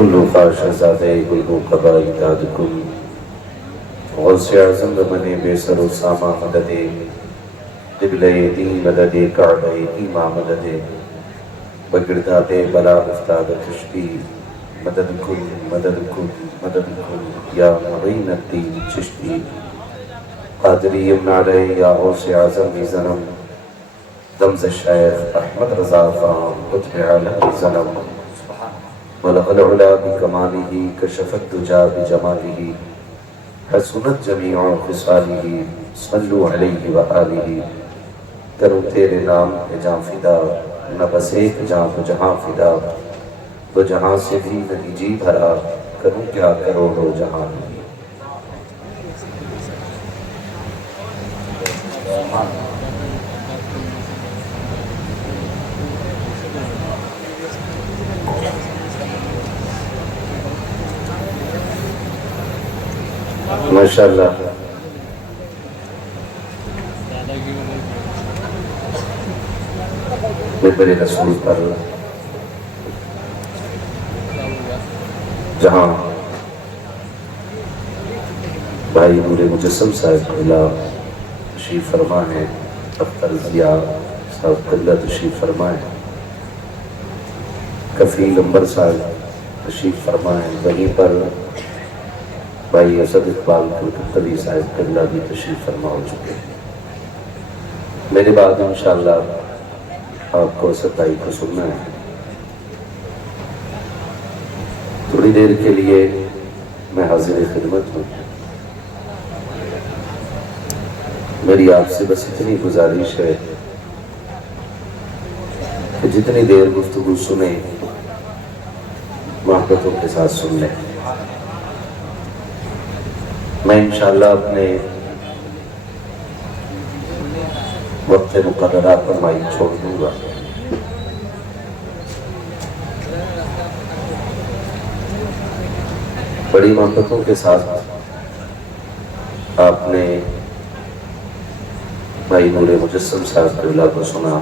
گلوخا شہزادے گلگو قبائی داد کل غوث اعظم رمن بے سر و سامہ مدد قبلہ دین مدد کعبہ ایمہ مدد بگرداد بلا افتاد خشکی مدد کل مدد کل مدد کل یا معین الدین چشتی قادری امن علیہ یا غوث اعظم زنم دمز الشیخ احمد رضا خان قطب عالم زنم بلغ العلا بکمالہ کشف الدجا بجمالہ حسنت جمیع خصالہ صلو علیہ وآلہ کروں تیرے نام پہ جاں فدا نہ بس ایک جاں تو جہاں فدا دو جہاں سے بھی نہیں جی بھرا کروں کیا کروڑوں جہاں نہیں ماشاءاللہ ممبر رسول پر جہاں بھائی نور مجسم صاحب قلعہ تشریف فرما ہے اختر ضیاء صاحب قلعہ تشریف فرما ہے کفیل امبر صاحب تشریف فرما ہے وہیں پر بھائی اسد اقبال کلکتوی صاحب قلعہ بھی تشریف فرما ہو چکے ہیں میرے بعد انشاءاللہ آپ کو اسد بھائی کو سننا ہے تھوڑی دیر کے لیے میں حاضر خدمت ہوں میری آپ سے بس اتنی گزارش ہے کہ جتنی دیر گفتگو سنیں محبتوں کے ساتھ سن لیں میں انشاءاللہ اپنے وقت مقررہ پر مائک چھوڑ دوں گا بڑی محبتوں کے ساتھ آپ نے بھائی نور مجسم صاحب قلعہ کو سنا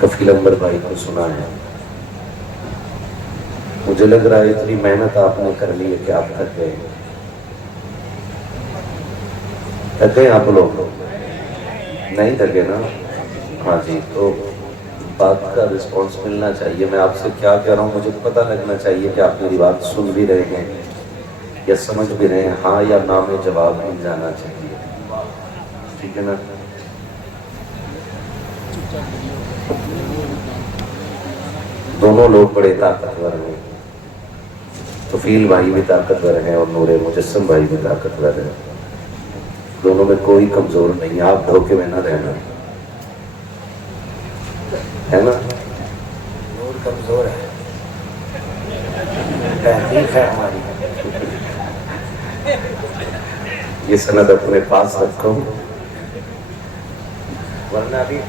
کفیل امبر بھائی کو سنا ہے مجھے لگ رہا ہے اتنی محنت آپ نے کر لی ہے کہ آپ تھک گئے تھکے آپ لوگ نہیں تھکے نا ہاں جی تو بات کا رسپانس ملنا چاہیے میں آپ سے کیا کہہ رہا ہوں مجھے پتہ لگنا چاہیے کہ آپ میری بات سن بھی رہے ہیں یا سمجھ بھی رہے ہیں ہاں یا نا میں جواب مل جانا چاہیے ٹھیک ہے نا دونوں لوگ بڑے طاقتور ہیں کفیل بھائی بھی طاقتور ہیں اور نور مجسم بھائی بھی طاقتور ہیں دونوں میں کوئی کمزور نہیں آپ دھوکے میں نہ رہنا ہے نا نور کمزور ہے تحقیق ہے ہماری یہ سند اپنے پاس رکھو ورنہ بھی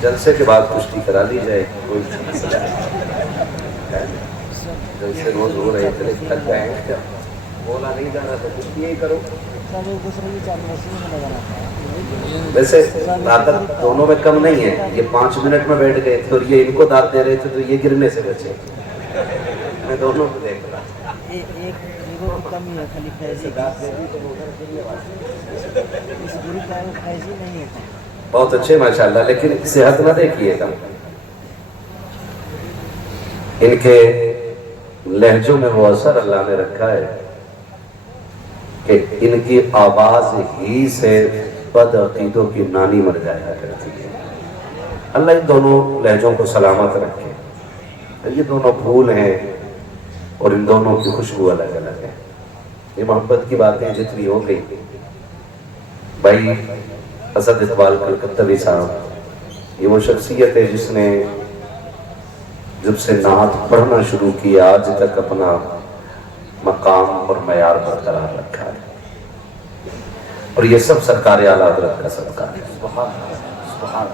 جلسے کے بعد پشتی کرا لی جائے کوئی مسئلہ جلسے روز ہو رہے تھے تھک گئے ہیں کیا بولا نہیں جانا تو پشتی ہی کرو ویسے طاقت دونوں میں کم نہیں ہے یہ 5 منٹ میں بیٹھ گئے تھے اور یہ ان کو داد دے رہے تھے تو یہ گرنے سے بچے میں دونوں کو دیکھ رہا بہت اچھے ماشاءاللہ لیکن صحت نہ دیکھیے گا ان کے لہجوں میں وہ اثر اللہ نے رکھا ہے کہ ان کی آواز ہی سے بد عقیدوں کی نانی مر جایا کرتی ہے اللہ ان دونوں لہجوں کو سلامت رکھے یہ دونوں پھول ہیں اور ان دونوں کی خوشبو الگ الگ ہے یہ محبت کی باتیں جتنی ہو گئی بھائی اسد اقبال کلکتوی صاحب یہ وہ شخصیت ہے جس نے جب سے نعت پڑھنا شروع کیا آج تک اپنا مقام اور معیار برقرار رکھا ہے اور یہ سب سرکار اعلیٰ حضرت کا صدقہ ہے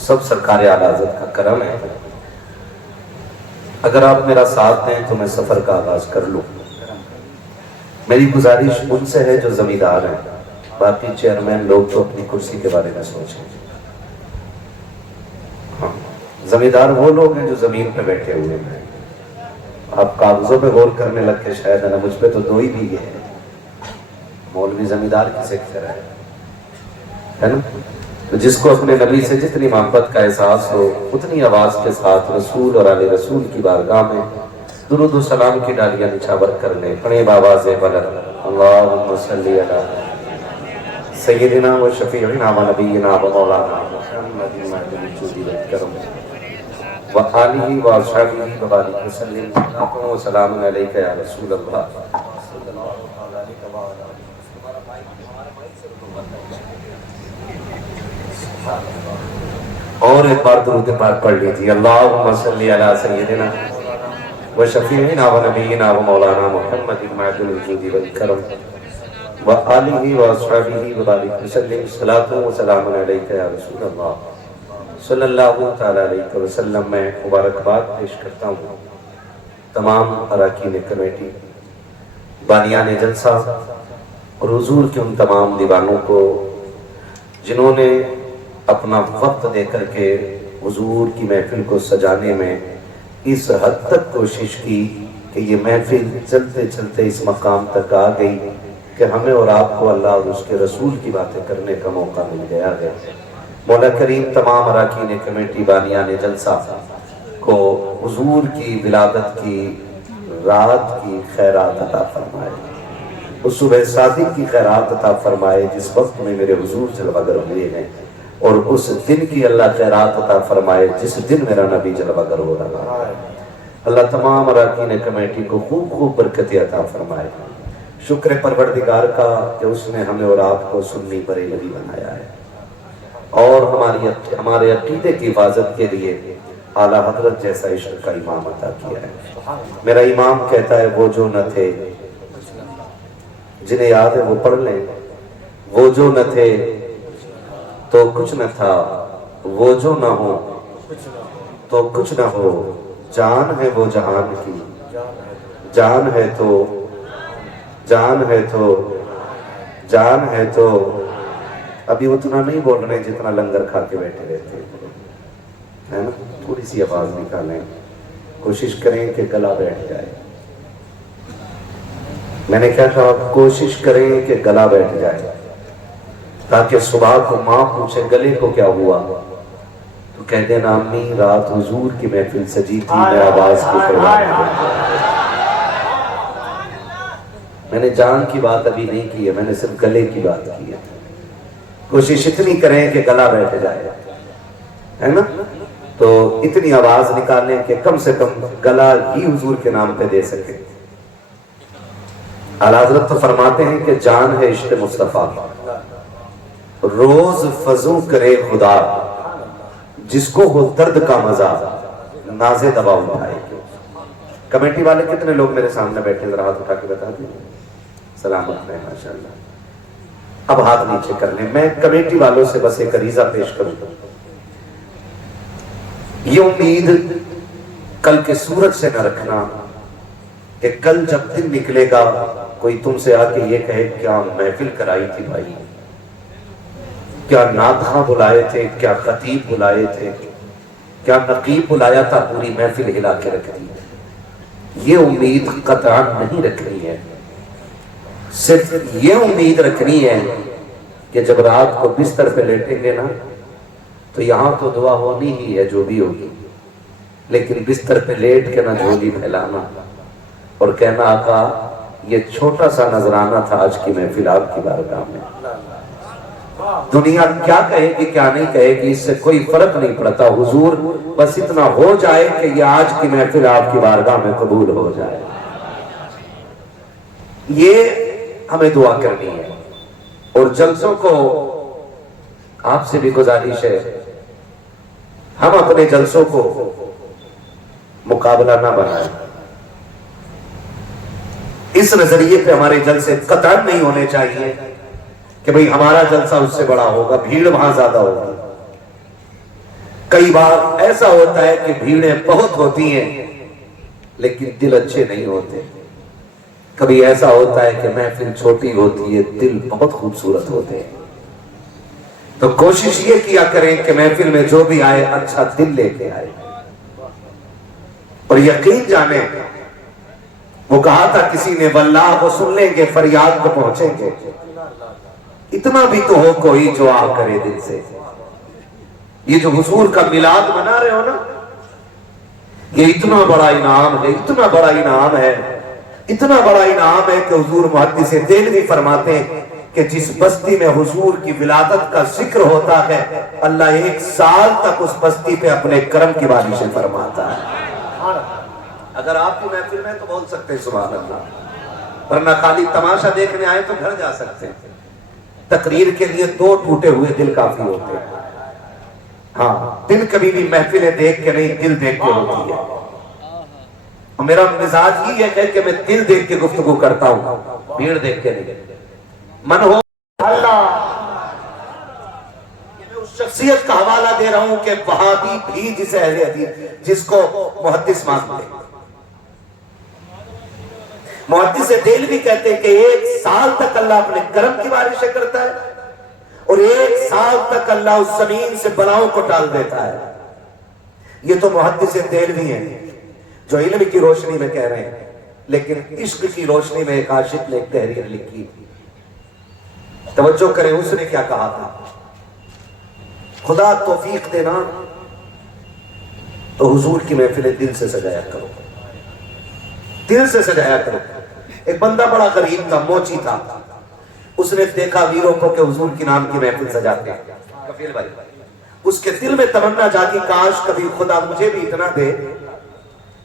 سب سرکار اعلیٰ حضرت کا کرم ہے اگر آپ میرا ساتھ دیں تو میں سفر کا آغاز کر لوں میری گزارش ان سے ہے جو زمیندار ہیں باقی چیئرمین لوگ تو اپنی کرسی کے بارے میں سوچیں ہاں، زمیندار وہ لوگ ہیں جو زمین پہ بیٹھے ہوئے ہیں. آپ کاغذوں پہ غور کرنے لگ کے شاید ہے نا، مجھ پہ تو 2 ہی بیگے ہیں. مولوی زمیندار کسے کہہ رہا ہے نا؟ تو جس کو اپنے نبی سے جتنی محبت کا احساس ہو اتنی آواز کے ساتھ رسول اور آل رسول کی بارگاہ میں درود و سلام کی ڈالیاں نچھاور کر لیں. پڑھیں بآواز بلند اللہم صلی علی سیدنا و شفیعنا و نبینا و مولانا محمد المعدل الجود والکرم و آلہ و اصحابہ و بارک وسلم. و سلام علیکہ یا رسول اللہ. اور ایک بار درود پاک پڑھ لیجیے. اللہم صلی علی سیدنا و شفیعنا و نبینا و مولانا محمد المعدل الجود والکرم و آلہ و اصحابہ و بارک وسلم. صلاۃ و سلام علیکہ یا رسول اللہ صلی اللہ تعالی علیہ وسلم. میں مبارکباد پیش کرتا ہوں تمام اراکین کمیٹی، بانیان جلسہ اور حضور کے ان تمام دیوانوں کو جنہوں نے اپنا وقت دے کر کے حضور کی محفل کو سجانے میں اس حد تک کوشش کی کہ یہ محفل چلتے چلتے اس مقام تک آ گئی کہ ہمیں اور آپ کو اللہ اور اس کے رسول کی باتیں کرنے کا موقع مل گیا ہے. مولا کریم تمام اراکین کمیٹی، بانیان جلسہ کو حضور کی ولادت کی رات کی خیرات عطا فرمائے، اس صبح صادق کی خیرات عطا فرمائے جس وقت میں میرے حضور جلوہ گر ہوئے ہیں، اور اس دن کی اللہ خیرات عطا فرمائے جس دن میرا نبی جلوہ گر ہو رہا ہے. اللہ تمام اراکین کمیٹی کو خوب خوب برکت عطا فرمائے. شکر پروردگار کا کہ اس نے ہمیں اور آپ کو سنی بریلوی بنایا ہے اور ہمارے عقیدے کی حفاظت کے لیے اعلیٰ حضرت جیسا عشق کا امام عطا کیا ہے. میرا امام کہتا ہے وہ جو نہ تھے، جنہیں یاد ہے وہ پڑھ لیں. وہ جو نہ تھے تو کچھ نہ تھا، وہ جو نہ ہو تو کچھ نہ ہو. جان ہے وہ جہان کی، جان ہے تو جان ہے تو جان ہے تو. ابھی اتنا نہیں بول رہے جتنا لنگر کھا کے بیٹھے رہتے ہیں نا. تھوڑی سی آواز نکالیں، کوشش کریں کہ گلا بیٹھ جائے. میں نے کیا کہا؟ کوشش کریں کہ گلا بیٹھ جائے تاکہ صبح کو ماں پوچھے گلے کو کیا ہوا تو کہہ دینا امی رات حضور کی محفل سجی تھی، میں آواز کی پرواہ نہیں کرتا. میں نے جان کی بات ابھی نہیں کی ہے، میں نے صرف گلے کی بات کی ہے. کوشش اتنی کریں کہ گلا بیٹھ جائے، ہے نا؟ تو اتنی آواز نکالیں کہ کم سے کم گلا ہی حضور کے نام پہ دے سکے. اعلیٰ حضرت تو فرماتے ہیں کہ جان ہے عشق مصطفیٰ، روز فضو کرے خدا، جس کو ہو درد کا مزہ نازے دبا اٹھائے. کمیٹی والے کتنے لوگ میرے سامنے بیٹھے ذرا ہاتھ اٹھا کے بتا دیں. سلامت رہے ماشاءاللہ. اب ہاتھ نیچے کر لیں. میں کمیٹی والوں سے بس ایک عریضہ پیش کروں. یہ امید کل کے سورج سے نہ رکھنا کہ کل جب دن نکلے گا کوئی تم سے آ کے یہ کہے کیا محفل کرائی تھی بھائی، کیا ناطخاں بلائے تھے، کیا خطیب بلائے تھے، کیا نقیب بلایا تھا، پوری محفل ہلا کے رکھ دی. یہ امید قطعاً نہیں رکھنی ہے. صرف یہ امید رکھنی ہے کہ جب رات کو بستر پہ لیٹیں گے نا تو یہاں تو دعا ہونی ہی ہے جو بھی ہوگی، لیکن بستر پہ لیٹ کے نہ جھولی پھیلانا اور کہنا آقا یہ چھوٹا سا نذرانہ تھا آج کی محفل آپ کی بارگاہ میں. دنیا کیا کہے گی کیا نہیں کہے گی اس سے کوئی فرق نہیں پڑتا. حضور بس اتنا ہو جائے کہ یہ آج کی محفل آپ کی بارگاہ میں قبول ہو جائے. یہ ہمیں دعا کرنی ہے. اور جلسوں کو آپ سے بھی گزارش ہے ہم اپنے جلسوں کو مقابلہ نہ بنائیں. اس نظریے پہ ہمارے جلسے قطعاً نہیں ہونے چاہیے کہ بھئی ہمارا جلسہ اس سے بڑا ہوگا، بھیڑ وہاں زیادہ ہوگی. کئی بار ایسا ہوتا ہے کہ بھیڑیں بہت ہوتی ہیں لیکن دل اچھے نہیں ہوتے. کبھی ایسا ہوتا ہے کہ محفل چھوٹی ہوتی ہے دل بہت خوبصورت ہوتے ہیں. تو کوشش یہ کیا کریں کہ محفل میں جو بھی آئے اچھا دل لے کے آئے، اور یقین جانیں وہ کہا تھا کسی نے واللہ وہ سن لیں گے فریاد کو پہنچیں گے، اتنا بھی تو ہو کوئی جو آ کرے دل سے۔ یہ جو حضور کا میلاد منا رہے ہو نا، یہ اتنا بڑا انعام ہے، اتنا بڑا انعام ہے، اتنا بڑا انعام ہے کہ حضور محدث دہلوی فرماتے ہیں کہ جس بستی میں حضور کی ولادت کا ذکر ہوتا ہے اللہ 1 سال تک اس بستی پہ اپنے کرم کی بارشیں فرماتا ہے۔ اگر آپ کی محفل میں تو بول سکتے ہیں سبحان اللہ، ورنہ خالی تماشا دیکھنے آئے تو گھر جا سکتے ہیں۔ تقریر کے لیے 2 ٹوٹے ہوئے دل کافی ہوتے ہیں۔ ہاں، دل کبھی بھی محفلیں دیکھ کے نہیں، دل دیکھ کے ہوتی ہے، اور میرا مزاج ہی ہے کہ میں دل دیکھ کے گفتگو کرتا ہوں، بھیڑ دیکھ کے نہیں۔ من ہو اللہ، میں اس شخصیت کا حوالہ دے رہا ہوں کہ وہابی بھی جسے اہل حدیث جس کو محدث مانتے ہیں، محدث دہلوی کہتے ہیں کہ 1 سال تک اللہ اپنے کرم کی بارشیں کرتا ہے، اور 1 سال تک اللہ اس زمین سے بلاؤں کو ٹال دیتا ہے۔ یہ تو محدث دہلوی ہیں جو علم کی روشنی میں کہہ رہے ہیں، لیکن عشق کی روشنی میں ایک عاشق نے ایک تحریر لکھی، توجہ کریں اس نے کیا کہا تھا۔ خدا توفیق دینا تو حضور کی محفلیں دل سے سجایا کرو، دل سے سجایا کرو۔ ایک بندہ بڑا غریب تھا، موچی تھا، اس نے دیکھا ویروں کو کہ حضور کی نام کی محفل سجاتے ہیں، کفیل بھائی، اس کے دل میں تمنا جاگی کاش کبھی خدا مجھے بھی اتنا دے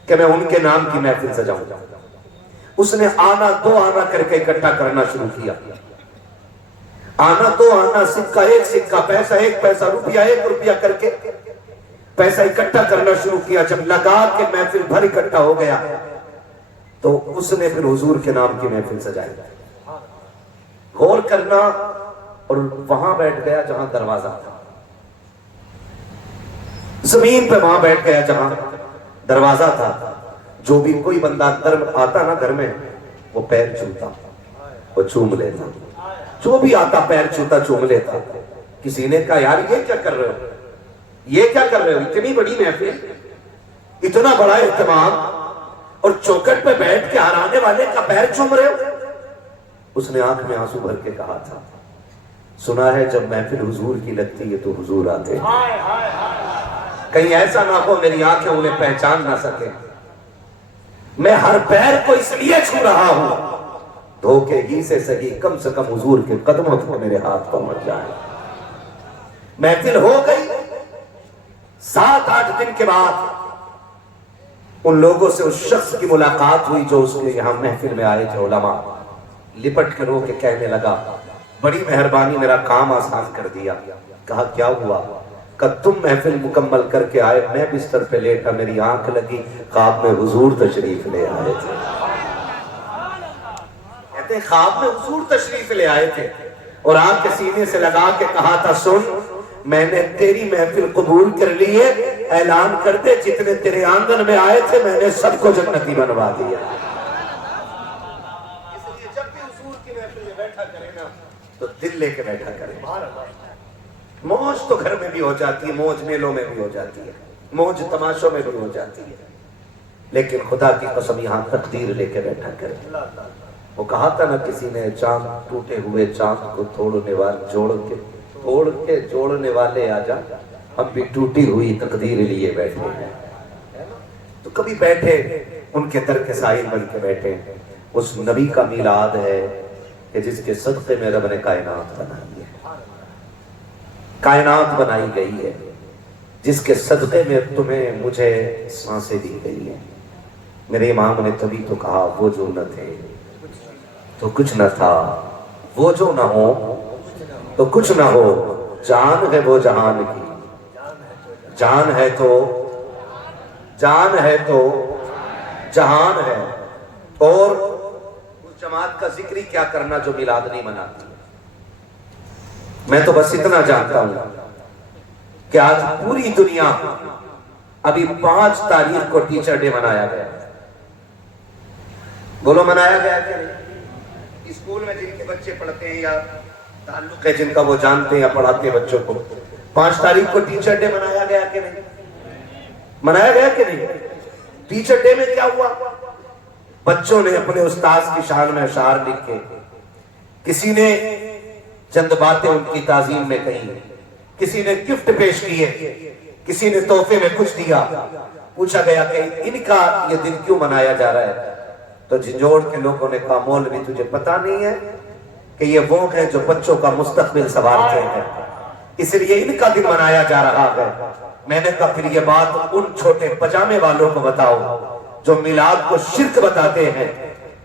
کہ میں ان کے نام کی محفل سجاؤں۔ اس نے آنا 2 آنا کر کے اکٹھا کرنا شروع کیا، آنا 2 آنا، سکہ 1 سکہ، پیسہ 1 پیسہ، روپیہ 1 روپیہ کر کے پیسہ اکٹھا کرنا شروع کیا۔ جب لگا کہ محفل بھر اکٹھا ہو گیا تو اس نے پھر حضور کے نام کی محفل سجائی۔ غور کرنا، اور وہاں بیٹھ گیا جہاں دروازہ تھا، زمین پہ وہاں بیٹھ گیا جہاں دروازہ تھا۔ جو بھی کوئی بندہ اندر آتا نا گھر میں، وہ پیر چھوتا، وہ چوم لیتا، جو بھی آتا پیر چھوتا چوم لیتا۔ کسی نے کہا یار یہ کیا کر رہے ہو، یہ کیا کر رہے ہو، اتنی بڑی محفل، اتنا بڑا اہتمام، اور چوکٹ پہ بیٹھ کے ہرانے والے کا پیر چوم رہے ہو۔ اس نے آنکھ میں آنسو بھر کے کہا تھا سنا ہے جب محفل حضور کی لگتی ہے تو حضور آتے ہیں، کہیں ایسا نہ ہو میری آنکھیں انہیں پہچان نہ سکے، میں ہر پیر کو اس لیے چھو رہا ہوں دھوکے ہی سے سہی کم سے کم حضور کے قدموں تک میرے ہاتھ پہنچ جائے۔ محفل ہو گئی، 7-8 دن کے بعد ان لوگوں سے اس شخص کی ملاقات ہوئی جو اس کے یہاں محفل میں آئے تھے، علماء، لپٹ کے رو کے کہنے لگا بڑی مہربانی، میرا کام آسان کر دیا۔ کہا کیا ہوا؟ کہ تم محفل مکمل کر کے آئے، میں بستر پہ لیٹا، میری آنکھ لگی، خواب میں حضور تشریف لے آئے تھے۔ کہتے ہیں خواب میں حضور تشریف لے آئے تھے، اور آنکھ کے سینے سے لگا کے کہا تھا سن، میں نے تیری محفل قبول کر لی ہے، اعلان کر دے جتنے تیرے آنگن میں آئے تھے میں نے سب کو جنتی بنوا دیا۔ اس لیے جب بھی حضور کی محفل میں بیٹھا کرے نا تو دل لے کے بیٹھا کرے۔ موج تو گھر میں بھی ہو جاتی ہے، موج میلوں میں بھی ہو جاتی ہے، موج تماشوں میں بھی ہو جاتی ہے، لیکن خدا کی قسم یہاں تقدیر لے کے بیٹھا کرے۔ وہ کہا تھا نا کسی نے چاند ٹوٹے ہوئے چاند کو توڑنے والے جوڑنے والے آجا، ہم بھی ٹوٹی ہوئی تقدیر لیے بیٹھے ہیں۔ تو کبھی بیٹھے ان کے در کے سائل بن کے بیٹھے، اس نبی کا میلاد ہے کہ جس کے صدقے میں رب نے کائنات بنائی ہے، کائنات بنائی گئی ہے، جس کے صدقے میں تمہیں مجھے سانسیں دی گئی ہیں۔ میرے امام نے تبھی تو کہا وہ جو نہ تھے تو کچھ نہ تھا، وہ جو نہ ہو تو کچھ نہ ہو، جان ہے وہ جہان کی، جان ہے تو جہان ہے۔ اور اس جماعت کا ذکر ہی کیا کرنا جو میلاد نہیں مناتی۔ میں تو بس اتنا جانتا ہوں کہ آج پوری دنیا، ابھی 5 تاریخ کو ٹیچر ڈے منایا گیا، بولو منایا گیا کہ نہیں؟ اسکول میں جن کے بچے پڑھتے ہیں یا تعلق ہے جن کا وہ جانتے ہیں، پڑھاتے ہیں بچوں کو. 5 تاریخ کو ٹیچر ڈے منایا گیا کہ نہیں؟ منایا گیا کہ نہیں؟ ٹیچر ڈے میں کیا ہوا؟ بچوں نے اپنے استاذ کی شان میں اشعار لکھے، کسی نے چند باتیں ان کی تعظیم میں کہی، کسی نے گفٹ پیش کیے، کسی نے تحفے میں کچھ دیا. پوچھا گیا کہ ان کا یہ دن کیوں منایا جا رہا ہے؟ تو جھنجھوڑ کے لوگوں نے کہا مولوی تجھے پتا نہیں ہے کہ یہ وہ ہیں جو بچوں کا مستقبل سنوارتے ہیں، اس لیے ان کا دن منایا جا رہا ہے. میں نے کہا پھر یہ بات ان چھوٹے پجامے والوں کو بتاؤ جو میلاد کو شرک بتاتے ہیں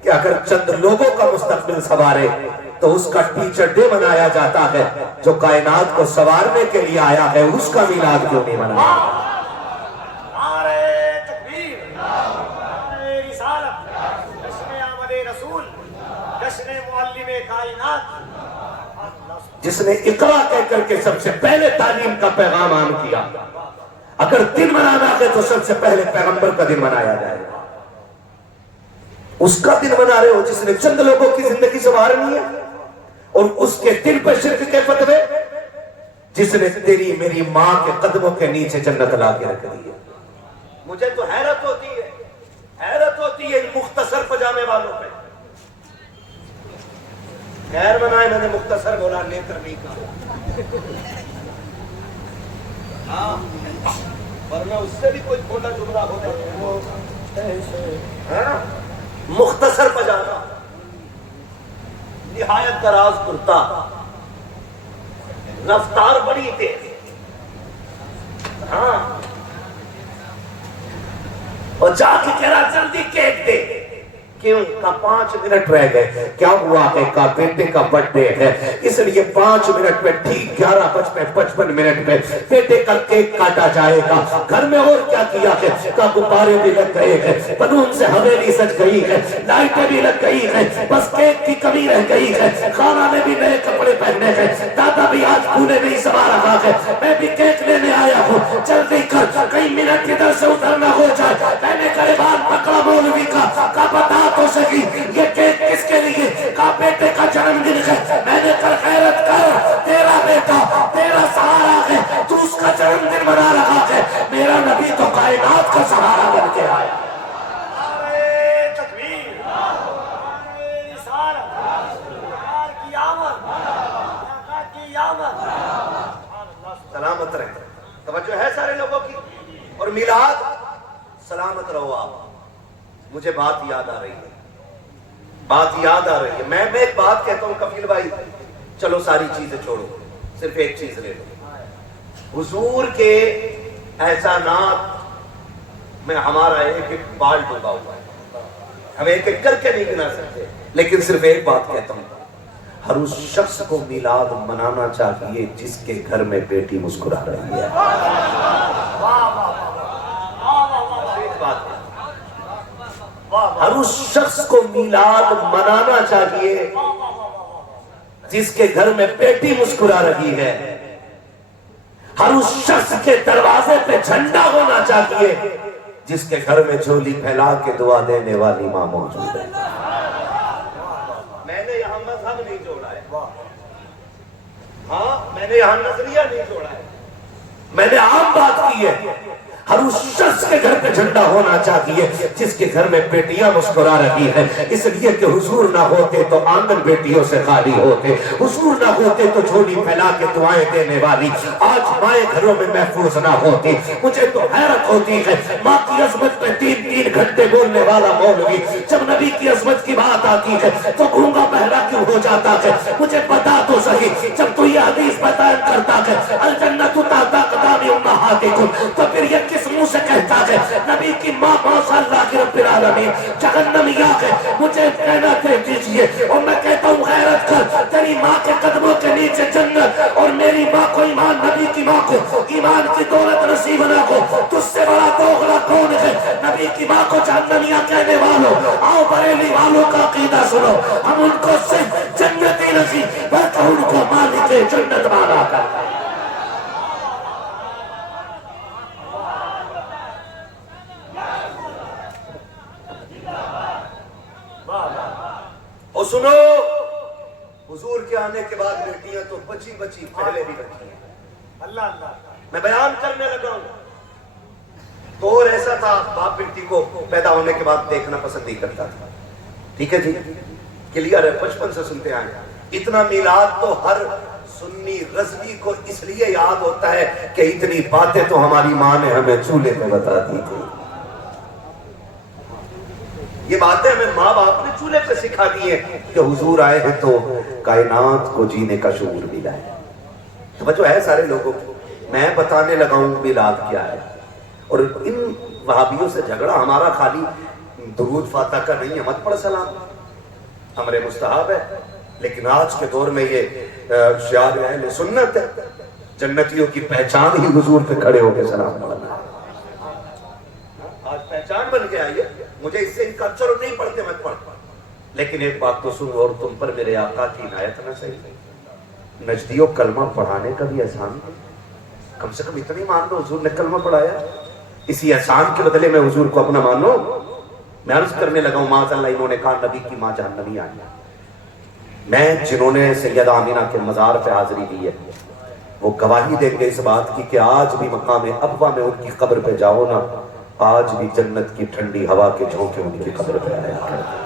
کہ اگر چند لوگوں کا مستقبل سنوارے تو اس کا ٹیچر ڈے منایا جاتا ہے. جو کائنات کو سنوارنے کے لیے آیا ہے اس کا میلاد کیوں نہیں منایا؟ نعرہ تکبیر، نعرہ رسالت، جشن آمد رسول، جشن معلم کائنات. جس نے اقرا کہہ کر کے سب سے پہلے تعلیم کا پیغام عام کیا. اگر دن منانا ہے تو سب سے پہلے پیغمبر کا دن منایا جائے گا. اس کا دن منا رہے ہو جس نے چند لوگوں کی زندگی سنوارنی ہے، اور اس کے دن پر شرک کے فتوے، جس نے تیری میری ماں کے قدموں کے نیچے جنت لا کے رکھ دی ہے. مجھے تو حیرت ہوتی ہے، حیرت ہوتی ہے ان مختصر پجامے والوں پہ. خیر بنائے میں نے مختصر بولا، لے کر نہیں کہا. ہاں ورنہ اس سے بھی کوئی چھوٹا جملہ ہوتا ہے. مختصر پجامہ، نہایت دراز کرتا، رفتار بڑی تیز. ہاں اور جا کے کہہ رہا جلدی کیک دے. کیوں؟ کا 5 منٹ رہ گئے. کیا ہوا ہے؟ کا بیٹے کا برتھ ڈے ہے، اس لیے 5 منٹ میں ٹھیک 11:55 میں بیٹے کا کیک کاٹا جائے گا. گھر میں اور کیا کیا ہے؟ کا غبارے بھی لگ گئے ہیں، بلون سے حویلی سج گئی ہے، لائٹیں بھی لگ گئی ہیں، بس کیک کی کمی رہ گئی ہے. خالہ نے بھی نئے کپڑے پہنے ہیں، دادا بھی آج پھولے نہیں سما رہا ہے. میں بھی کیک لینے آیا ہوں، جلدی کر کئی منٹ ادھر سے ادھر نہ ہو جائے. میں نے قریبان پکڑا مولوی کا بتا تو سکی یہ کیک کس کے لیے؟ کا بیٹے کا جنم دن ہے. میں نے کر خیرت کر، تیرا بیٹا تیرا سہارا ہے، تو اس کا جنم دن منا رہا ہے. میرا نبی تو کائنات کا سہارا بن کے آیا. نعرہ تکبیر، نعرہ رسالت، سرکار کی آمد، آقا کی آمد. سلامت رہے. توجہ ہے سارے لوگوں کی. اور میلاد سلامت رہو. آپ مجھے بات یاد آ رہی ہے، بات یاد آ رہی ہے. میں ایک بات کہتا ہوں کفیل بھائی، چلو ساری چیزیں چھوڑو، صرف ایک چیز لے لو. حضور کے احسانات میں ہمارا ایک ایک بال ڈوبا ہوا ہے، ہم ایک ایک کر کے نہیں گنا سکتے. لیکن صرف ایک بات کہتا ہوں، ہر اس شخص کو میلاد منانا چاہیے جس کے گھر میں بیٹی مسکرا رہی ہے. ہر اس شخص کو میلاد منانا چاہیے جس کے گھر میں بیٹی مسکرا رہی ہے. ہر اس شخص کے دروازے پہ جھنڈا ہونا چاہیے جس کے گھر میں جھولی پھیلا کے دعا دینے والی ماں موجود ہے. میں نے یہاں مذہب نہیں جوڑا ہے، ہاں میں نے یہاں نظریہ نہیں جوڑا ہے، میں نے عام بات کی ہے. ہر اس شخص کے گھر پہ جھنڈا ہونا چاہیے جس کے گھر میں بیٹیاں مسکرا رہی ہیں. اس لیے کہ حضور نہ ہوتے تو آنگن بیٹیوں سے خالی ہوتے، حضور نہ ہوتے تو جھولی پھیلا کے دعائیں دینے والی آج مائیں گھروں میں محفوظ نہ ہوتی. مجھے تو حیرت ہوتی ہے، ماں کی عظمت پہ 3 گھنٹے بولنے والا مولوی جب نبی کی عظمت کی بات آتی ہے تو گونگا بہرا کیوں ہو جاتا ہے؟ مجھے بتا تو صحیح، جب تو یہ حدیث بیان کرتا ہے الجنت تحت اقدام امہاتکم، تو پھر یہ کس منہ سے کہتا ہے نبی کی ماں ماشاء اللہ کی رب العالمین جہنمیہ ہے؟ مجھے کہنا دے دیجئے اور میں کہتا ہوں غیرت کر، تیری ماں کے قدموں کے نیچے جنت اور میری ماں کو ایمان، نبی کی ماں کو ایمان کی دولت نصیب نہ ہو، تجھ سے بڑا دوغلا کون ہے؟ نبی کی ماں کو جہنمیہ کہنے والوں، آؤ بریلی والوں کا عقیدہ سنو، ہم ان کو صرف جنتی نصیب بلکہ ان کو مالک جنت مانا کرتے ہیں. اور سنو، حضور کے آنے کے بعد بیٹیاں تو بچی بچی پہلے بھی رکھی ہیں. اللہ اللہ. میں بیان کرنے لگا ہوں. دور ایسا تھا باپ بیٹی کو پیدا ہونے کے بعد دیکھنا پسند نہیں کرتا تھا. ٹھیک ہے جی, کلیئر ہے, بچپن سے سنتے آئے. اتنا میلاد تو ہر سنی رضوی کو اس لیے یاد ہوتا ہے کہ اتنی باتیں تو ہماری ماں نے ہمیں چولہے میں بتا دی تھی. یہ باتیں ہمیں ماں باپ نے چولہے پہ سکھا دی ہیں کہ حضور آئے ہیں تو کائنات کو جینے کا شعور ملا ہے. توجہ ہے سارے لوگوں کو. میں بتانے لگا ہوں میلاد کیا ہے. اور ان وہابیوں سے جھگڑا ہمارا خالی درود فاتح کا نہیں ہے, مت پڑھ سلام, امر مستحب ہے. لیکن آج کے دور میں یہ شعار اہل سنت ہے. جنتیوں کی پہچان ہی حضور پہ کھڑے ہو کے سلام پڑھنا. آج پہچان بن گیا یہ. مجھے اس سے ان کا چلو نہیں پڑھتے مت پڑھ, لیکن ایک بات تو سنو, اور تم پر میرے آقا کی عنایت نہ صحیح, نجدیوں کلمہ پڑھانے کا بھی احسان ہے. کم سے کم اتنی مان لو حضور نے کلمہ پڑھایا. اسی احسان کے بدلے میں حضور کو اپنا مان لو. میں عرض کرنے لگا ہوں معاذ اللہ, انہوں نے کہا نبی کی ماں جہنمی آئی. میں جنہوں نے سیدہ آمینہ کے مزار پہ حاضری دی ہے وہ گواہی دیں گے اس بات کی کہ آج بھی مقام ابوا میں ان کی قبر پہ جاؤ نا, آج بھی جنت کی ٹھنڈی ہوا کے جھونکے ان کی قبر پہ آیا کرتے.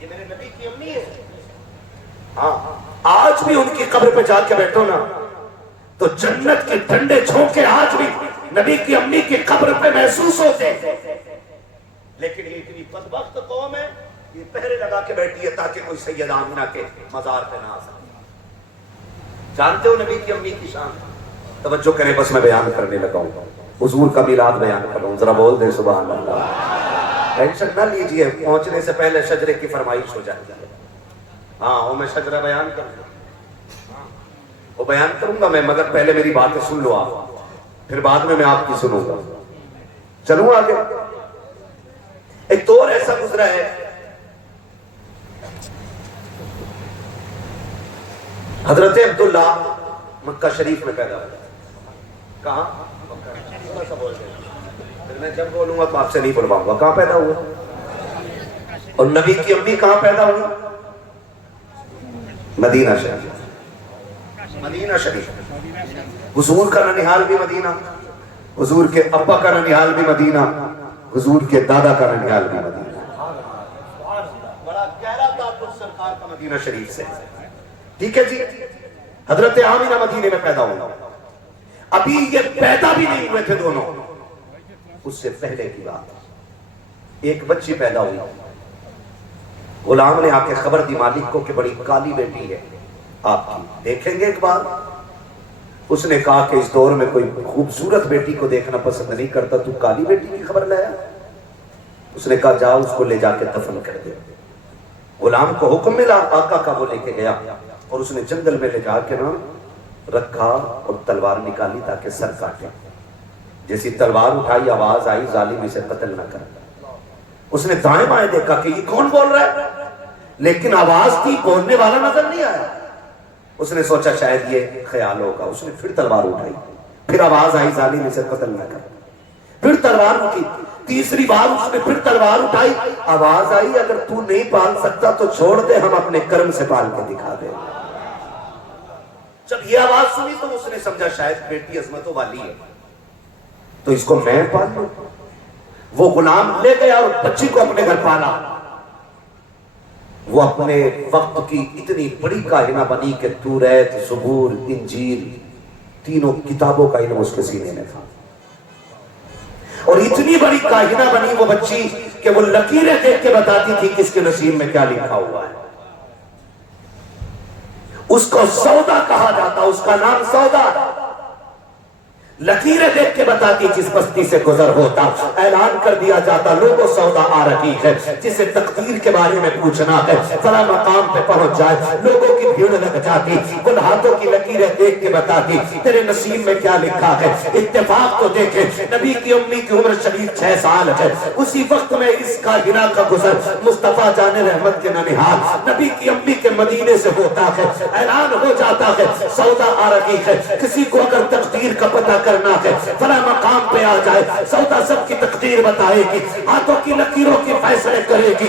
یہ میرے نبی کی امی ہے. ہاں, آج بھی ان کی قبر پہ جا کے بیٹھو نا تو جنت کے ٹھنڈے جھونکے آج بھی نبی کی امی کی قبر پہ محسوس ہوتے ہیں. لیکن یہ اتنی بدبخت قوم ہے, یہ پہرے لگا کے بیٹھی ہے تاکہ کوئی سیدہ آمینہ کے مزار پہ نہ آ سکے. جانتے ہو نبی کی امی کی شان. توجہ کریں, بس میں بیان کرنے لگا ہوں. حضور کا میلاد بیان کر رہا ہوں, ذرا بول دیں سبحان اللہ. ٹینشن نہ لیجئے, پہنچنے سے پہلے شجرے کی فرمائش ہو جائے گی. ہاں وہ میں شجرہ بیان کروں گا, وہ بیان کروں گا میں, مگر پہلے میری باتیں سن لو آپ, پھر بعد میں آپ کی سنوں گا. چلوں آگے. ایک دور ایسا گزرا ہے, حضرت عبداللہ مکہ شریف میں پیدا ہوا. کہاں؟ میں جب بولوں گا تو آپ سے نہیں بلواؤں گا. کہاں پیدا ہوا؟ اور نبی کی امی کہاں پیدا ہوئی؟ مدینہ شریف. مدینہ شریف. حضور کا ننیحال بھی مدینہ, حضور کے ابا کا ننیحال بھی مدینہ, حضور کے دادا کا ننیحال بھی مدینہ. بڑا گہرا تعلق سرکار کا مدینہ شریف سے. ٹھیک ہے جی. حضرت آمینہ مدینے میں پیدا ہوئی. ابھی یہ پیدا بھی نہیں ہوئے تھے دونوں. اس سے پہلے کی بات, ایک بچی پیدا ہوئی. غلام نے آ کے خبر دی مالک کو کہ بڑی کالی بیٹی ہے آپ کی, دیکھیں گے ایک بار. اس نے کہا کہ اس دور میں کوئی خوبصورت بیٹی کو دیکھنا پسند نہیں کرتا, تو کالی بیٹی کی خبر لایا. اس نے کہا جاؤ اس کو لے جا کے دفن کر دے. غلام کو حکم ملا, آقا کا, وہ لے کے گیا اور اس نے جنگل میں لے جا کے نا رکھا اور تلوار نکالی تاکہ سر کاٹے. جیسی تلوار اٹھائی آواز آئی ظالم اسے قتل نہ کر. اس نے دائیں بائیں دیکھا کہ یہ کون بول رہا ہے, لیکن آواز تھی, بولنے والا نظر نہیں آیا. اس نے سوچا شاید یہ خیال ہوگا. اس نے پھر تلوار اٹھائی, پھر آواز آئی ظالم اسے قتل نہ کر. پھر تلوار اٹھی, تیسری بار اس نے پھر تلوار اٹھائی, آواز آئی اگر تو نہیں پال سکتا تو چھوڑ دے, ہم اپنے کرم سے پال کے دکھا دیں. جب یہ آواز سنی تو اس نے سمجھا شاید بیٹی عظمتوں والی ہے تو اس کو میں پال لوں. وہ غلام لے گیا اور بچی کو اپنے گھر پالا. وہ اپنے وقت کی اتنی بڑی کاہنہ بنی کہ توریت, زبور, انجیل تینوں کتابوں کا علم اس کے سینے میں تھا. اور اتنی بڑی کاہنہ بنی وہ بچی کہ وہ لکیریں دیکھ کے بتاتی تھی کس کے نصیب میں کیا لکھا ہوا ہے. اس کو سودا کہا جاتا, اس کا نام سودا. لکیریں دیکھ کے بتاتی جس بستی سے گزر ہوتا. اعلان کر دیا جاتا لوگوں سودا آ رہی ہے, جسے تقدیر کے بارے میں پوچھنا ہے فلاں مقام پہ پہنچ جائے. لوگوں کی بھیڑ لگ جاتی, ان ہاتھوں کی لکیریں دیکھ کے بتاتی تیرے نصیب میں کیا لکھا ہے. اتفاق تو دیکھے, نبی کی امی کی عمر شریف 6 سال ہے. اسی وقت میں اس کائنات کا گزر مصطفیٰ جان رحمت کے ننیحال نبی کی امی کے مدینے سے ہوتا ہے. اعلان ہو جاتا ہے سودا آ رہی ہے. کسی کو اگر تقدیر کا پتہ کرنا ہے فلاں مقام پہ آ جائے. سودا سب کی تقدیر بتائے گی, ہاتھوں کی لکیروں کی فیصلے کرے گی,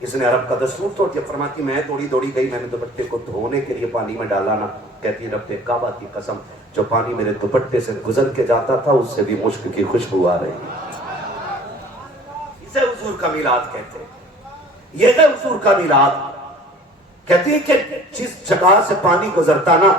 اس نے عرب کا دستور توڑ دیا. فرماتی میں دوڑی دوڑی گئی, میں نے دوپٹے کو دھونے کے لیے پانی میں ڈالا نا, کہتی رب کعبہ کی قسم جو پانی میرے دوپٹے سے گزر کے جاتا تھا اس سے بھی مشک کی خوشبو آ رہی. اسے حضور کا میلاد کہتے ہیں. یہ ہے حضور کا میلاد. کہتی ہے کہ جس جگہ سے پانی گزرتا نا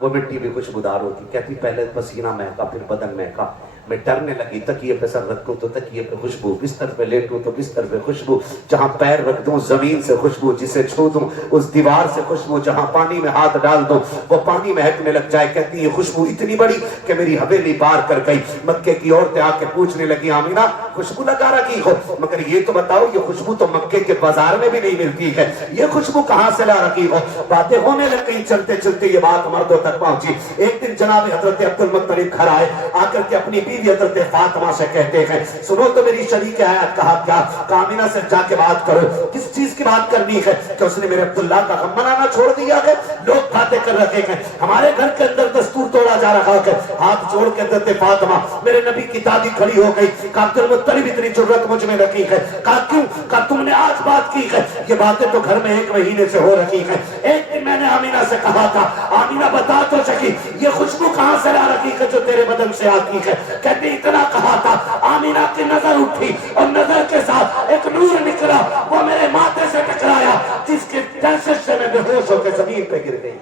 وہ مٹی بھی خوشبودار ہوتی. کہتی پہلے پسینہ مہکا, پھر بدن مہکا, میں ڈرنے لگی. تکیے پہ سر رکھوں تو تکیے پہ خوشبو, بستر پہ لیٹوں تو بستر پہ خوشبو, جہاں پیر رکھ دوں زمین سے خوشبو, جسے چھو دوں اس دیوار سے خوشبو, جہاں پانی میں ہاتھ ڈال دوں وہ پانی مہکنے لگ جائے. کہتی یہ خوشبو اتنی بڑی کہ میری حویلی پار کر گئی. مکے کی عورتیں آ کے پوچھنے لگی آمینہ خوشبو لگا رکھی ہو, مگر یہ تو بتاؤ یہ خوشبو تو مکے کے بازار میں بھی نہیں ملتی ہے, یہ خوشبو کہاں سے لا رکھی ہو. باتیں ہونے لگ گئی. چلتے چلتے یہ بات مردوں تک پہنچی. ایک دن جناب حضرت عبد المطلب گھر آئے, آ کر کے اپنی بیوی حضرت فاطمہ سے کہتے ہیں سنو تو میری شریک حیات کہا کیا, آمینہ سے جا کے بات کرو. کس چیز کی بات کرنی ہے کہ اس نے میرے عبداللہ کا غم منانا چھوڑ دیا ہے. لوگ باتیں کر رہے ہیں ہمارے گھر کے اندر دستور توڑا جا رہا ہے. ہاتھ جوڑ کے حضرت فاطمہ میرے نبی کی دادی کھڑی ہو گئی. کہا عبد المطلب اتنی جرت مجھ میں رکھی ہے. کہا کیوں؟ کہا تم نے آج بات کی ہے, یہ باتیں تو گھر میں 1 مہینے سے ہو رکھی ہیں. ایک دن میں نے آمینہ سے کہا تھا آمینہ بتا تو سکی یہ خوشبو کہاں سے لا رکھی ہے جو تیرے بدن سے آتی ہے. کہتے اتنا کہا تھا آمینہ کی نظر اٹھی اور نظر کے ساتھ ایک نور نکلا, وہ میرے ماتھے سے ٹکرایا جس کے دہشت سے میں بے ہوش ہو کے زمین پہ گر گئی.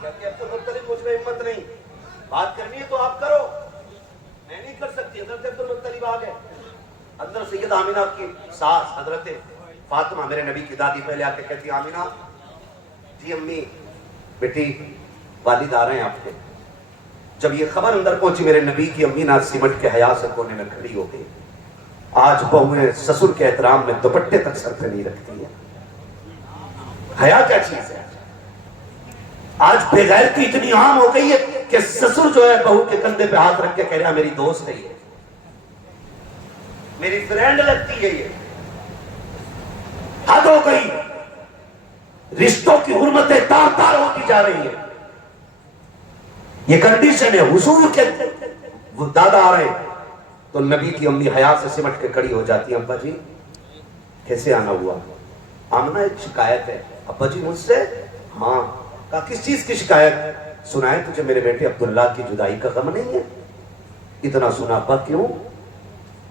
کہتے عبد المطلب مجھ میں ہمت نہیں, بات کرنی ہے تو آپ کرو, میں نہیں کر سکتی. حضرت عبد المطلب آ گئے. اندر سید آمینہ کی ساس حضرت فاطمہ میرے نبی کی دادی پہلے آ کے کہتی آمینہ جی امی بیٹی والد آ رہے ہیں آپ کے. جب یہ خبر اندر پہنچی میرے نبی کی امی نہ سمٹ کے حیا سے کونے میں کھڑی ہو گئی. آج بہویں سسر کے احترام میں دوپٹے تک سر پہ نہیں رکھتی ہے. حیا کیا چیز ہے؟ آج بے غیرتی اتنی عام ہو گئی ہے کہ سسر جو ہے بہو کے کندھے پہ ہاتھ رکھ کے کہہ رہا میری دوست ہے, یہ میری فرینڈ لگتی ہے, یہ حد ہو گئی. رشتوں کی حرمتیں تار تار ہوتی جا رہی ہیں. یہ کنڈیشن ہے. حضور کے وہ دادا آ رہے ہیں تو نبی کی امی حیا سے سمٹ کے کھڑی ہو جاتی ہے. ابا جی کیسے آنا ہوا؟ آمنہ ایک شکایت ہے. ابا جی مجھ سے؟ ہاں. کہا کس چیز کی شکایت؟ سنا ہے تجھے میرے بیٹے عبداللہ کی جدائی کا غم نہیں ہے؟ اتنا سنا. ابا کیوں؟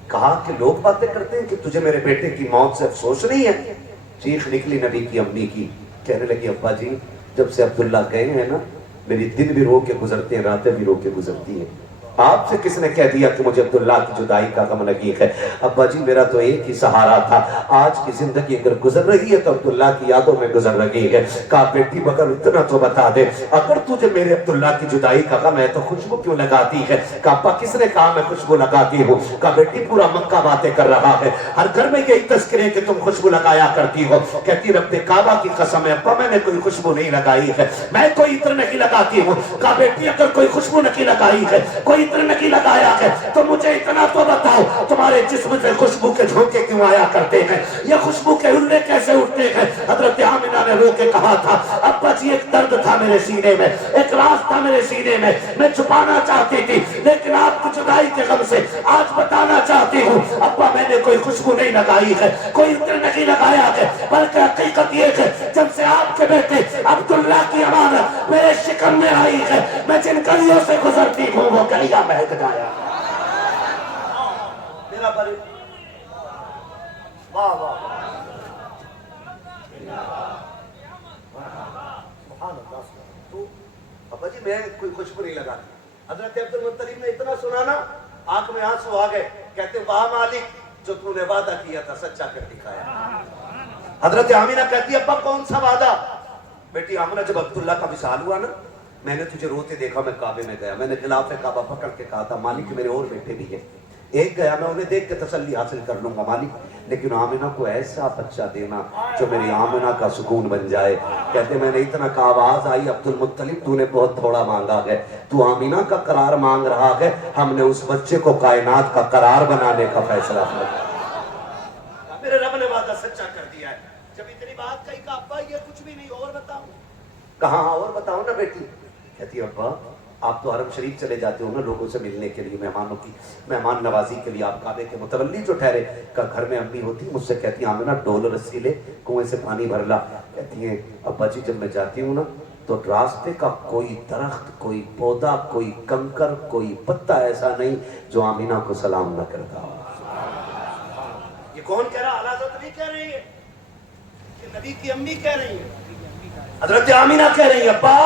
کہا کہ لوگ باتیں کرتے ہیں کہ تجھے میرے بیٹے کی موت سے افسوس نہیں ہے. چیخ نکلی نبی کی امی کی, کہنے لگی ابا جی جب سے عبداللہ گئے ہیں نا میری دن بھی رو کے گزرتے ہیں, راتیں بھی رو کے گزرتی ہیں. آپ سے کس نے کہہ دیا کہ مجھے عبداللہ کی جدائی کا غم لگی ہے؟ ابا جی میرا تو ایک ہی سہارا تھا, آج کی زندگی اگر گزر رہی ہے تو عبداللہ کی یادوں میں گزر رہی ہے. کہا بیٹی مگر اتنا تو بتا دے اگر تجھے میرے عبداللہ کی جدائی کا غم ہے تو خوشبو کیوں لگاتی ہے؟ کہا ابا کس نے کہا میں خوشبو لگاتی ہوں؟ کہا بیٹی پورا مکہ باتیں کر رہا ہے, ہر گھر میں یہی تذکرے کہ تم خوشبو لگایا کرتی ہو. کہتی رب کعبہ کی قسم ہے ابا میں نے کوئی خوشبو نہیں لگائی ہے, میں کوئی عطر نہیں لگاتی ہوں. کہا بیٹی اگر کوئی خوشبو نہیں لگائی ہے, کوئی عطر نہیں لگایا ہے تو مجھے اتنا تو بتاؤ تمہارے جسم سے خوشبو کے جھونکے کیوں آیا کرتے ہیں, یہ خوشبو کے ہلے کیسے اٹھتے ہیں؟ حضرت آمنہ نے رو کے کہا تھا ابا جی ایک درد تھا میرے سینے میں, ایک راز تھا میرے سینے میں چھپانا چاہتی تھی لیکن آپ کی جدائی کے غم سے آج بتانا چاہتی ہوں. ابا میں نے کوئی خوشبو نہیں لگائی ہے, کوئی عطر نہیں لگایا ہے, بلکہ حقیقت یہ ہے جب سے آپ کے بیٹے عبداللہ کی امانت میرے شکم میں آئی ہے میں جن گلیوں سے گزرتی ہوں وہ گلیاں مہک جایا. میرا بری واہ واہ ابا جی میں کوئی خوشبو نہیں لگاتی. حضرت عبد المطلب نے اتنا سنا نا آنکھ میں آنسو آ گئے. کہتے واہ مالک جو تو نے وعدہ کیا تھا سچا کر دکھایا. حضرت آمینہ کہتی ابا کون سا وعدہ؟ بیٹی آمنہ جب عبداللہ کا وصال ہوا نا میں نے تجھے روتے دیکھا, میں کعبے میں گیا, میں نے خلاف کعبہ پکڑ کے کہا تھا مالک میرے اور بیٹے بھی ہیں, ایک گیا میں انہیں دیکھ کے تسلی حاصل کر لوں گا مالک, لیکن آمنہ کو ایسا بچہ دینا جو میری آمنہ کا سکون بن جائے. کہتے میں نے اتنا کہا آواز آئی عبد المطلب تو نے بہت تھوڑا مانگا ہے, تو آمنہ کا قرار مانگ رہا ہے, ہم نے اس بچے کو کائنات کا قرار بنانے کا فیصلہ کیا. میرے رب نے وعدہ سچا کر دیا ہے. جب اتنی بات کہی کہ ابا یہ کچھ بھی نہیں اور بتاؤں. کہاں اور بتاؤ نا بیٹی. کہتی ابا آپ تو حرم شریف چلے جاتے ہو نا لوگوں سے ملنے کے لیے، مہمانوں کی مہمان نوازی کے لیے، آپ کعبے کے متولی جو ٹھہرے کا گھر میں امی ہوتی مجھ سے کہتی ہیں آمنہ ڈول رسی لے کنویں سے پانی بھر لا. کہتی ہیں ابا جی جب میں جاتی ہوں نا تو راستے کا کوئی درخت، کوئی پودا، کوئی کنکر، کوئی پتا ایسا نہیں جو آمینہ کو سلام نہ کرتا. یہ کون کہہ رہا؟ حضرت نہیں کہہ رہی ہے، کہ نبی کی امی کہہ رہی ہے، حضرت آمینہ کہہ رہی ہے ابا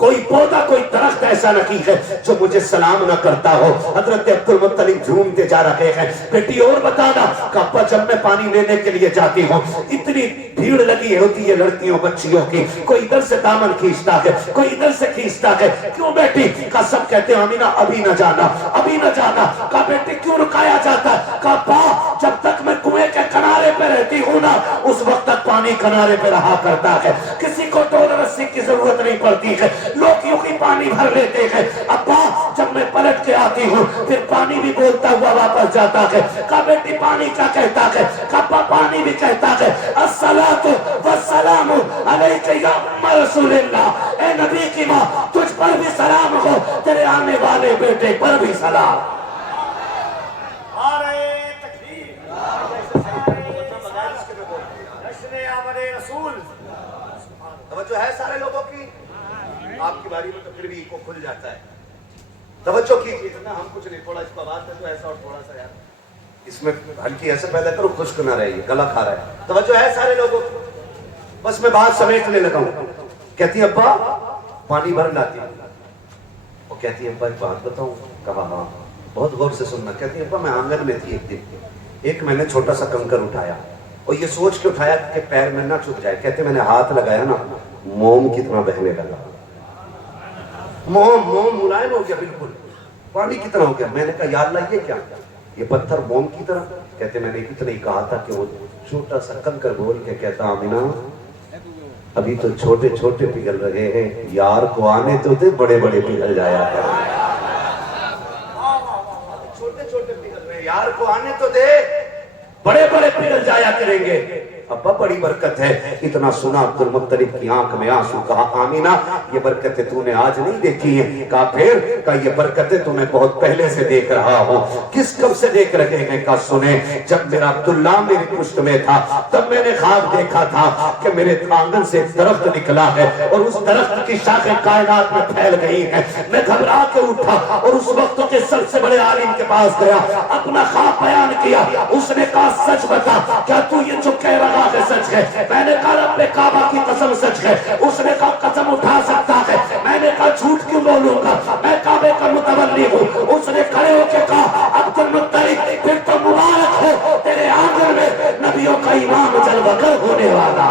کوئی پودا، کوئی درخت ایسا نہیں ہے جو مجھے سلام نہ کرتا ہو. حضرت عبد المطلب جھومتے جا رہے ہیں. بیٹی اور بتانا کہ ابا جب میں پانی لینے کے لیے جاتی ہوں اتنی بھیڑ لگی ہوتی ہے لڑکیوں بچیوں کی، کوئی ادھر سے دامن کھینچتا ہے، کوئی ادھر سے کھینچتا ہے. کیوں بیٹی؟ کا سب کہتے ہیں آمینہ ابھی نہ جانا، ابھی نہ جانا. کا بیٹی کیوں رکایا جاتا ہے؟ کا ابا جب تک میں کنویں کے کنارے پہ رہتی ہوں نا اس وقت تک پانی کنارے پہ رہا کرتا ہے، کسی کو ڈول رسی کی ضرورت نہیں پڑتی ہے، لوگ یوں ہی پانی بھر لیتے ہیں. ابا جب میں پلٹ کے آتی ہوں پھر پانی بھی بولتا ہوا واپس جاتا ہے. کا بیٹی پانی کیا کہتا ہے؟ ابا پانی بھی کہتا ہے الصلاۃ والسلام علیک یا ام رسول اللہ، اے نبی کی ماں تجھ پر بھی سلام ہو، تیرے آنے والے بیٹے پر بھی سلام. نعرہ تکبیر، جشن آمد رسول. توجہ ہے سارے لوگوں کی؟ آپ کی باری میں تو پھر بھی کو کھل جاتا ہے. توجہ کیجیے نا، ہم کچھ نہیں، تھوڑا اس کو آواز میں تو ایسا اور تھوڑا سا یار اس میں ہلکی ایسے پیدا کرو خشک نہ رہے، گلا کھا رہا ہے. توجہ ہے سارے لوگوں کی؟ بس میں بات سمیٹنے لگا ہوں. کہتی ابا پانی بھر لاتی ہوں. وہ کہتی ابا ایک بات بتاؤں؟ کہا ہاں. بہت غور سے سننا. کہتی ابا میں آنگن میں تھی ایک دن، ایک میں نے چھوٹا سا کنکر اٹھایا اور یہ سوچ کے اٹھایا کہ پیر میں نہ چھپ جائے. کہتے میں نے ہاتھ لگایا نا موم کتنا بہنے لگا، موم ملائم ہو گیا، بالکل پانی کتنا ہو گیا. میں نے کہا یا اللہ یہ کیا؟ یہ پتھر موم کی طرح. کہتے میں نے اتنا ہی کہا تھا کہ وہ چھوٹا سا کنکر بول کے کہتا آمینہ ابھی تو چھوٹے چھوٹے پگھل رہے ہیں، یار کو آنے تو دے بڑے بڑے پگھل جایا کر. چھوٹے چھوٹے پگھل رہے ہیں، یار کو آنے تو دے بڑے بڑے پگھل جایا کریں گے. ابا بڑی برکت ہے. اتنا سنا عبد المطلب کی آنکھ میں آنسو. کہا آمینہ یہ برکتیں تو نے آج نہیں دیکھی ہیں. کہا پھر؟ کہا یہ برکتیں تو میں بہت پہلے سے دیکھ رہا ہوں. کس کب سے دیکھ رہے ہیں؟ کہا سنیں جب میرا عبداللہ میری پشت میں تھا تب میں نے خواب دیکھا تھا کہ میرے آنگن سے ایک درخت نکلا ہے اور اس درخت کی شاخیں کائنات میں پھیل گئی ہیں. میں گھبرا کے اٹھا اور اس وقت کے سب سے بڑے عالم کے پاس گیا، اپنا خواب بیان کیا. اس نے کہا سچ بتا، کیا تو یہ جو کہہ رہا ہے سچ ہے؟ میں نے کہا رب کعبہ کی قسم سچ ہے. اس نے کہا قسم اٹھا سکتا ہے؟ میں نے کہا جھوٹ کیوں بولوں گا، میں کعبے کا متولی ہوں. اس نے کھڑے ہو کے کہا عبد المطلب پھر تو مبارک ہو، تیرے آنگن میں نبیوں کا امام جلوہ گر ہونے والا.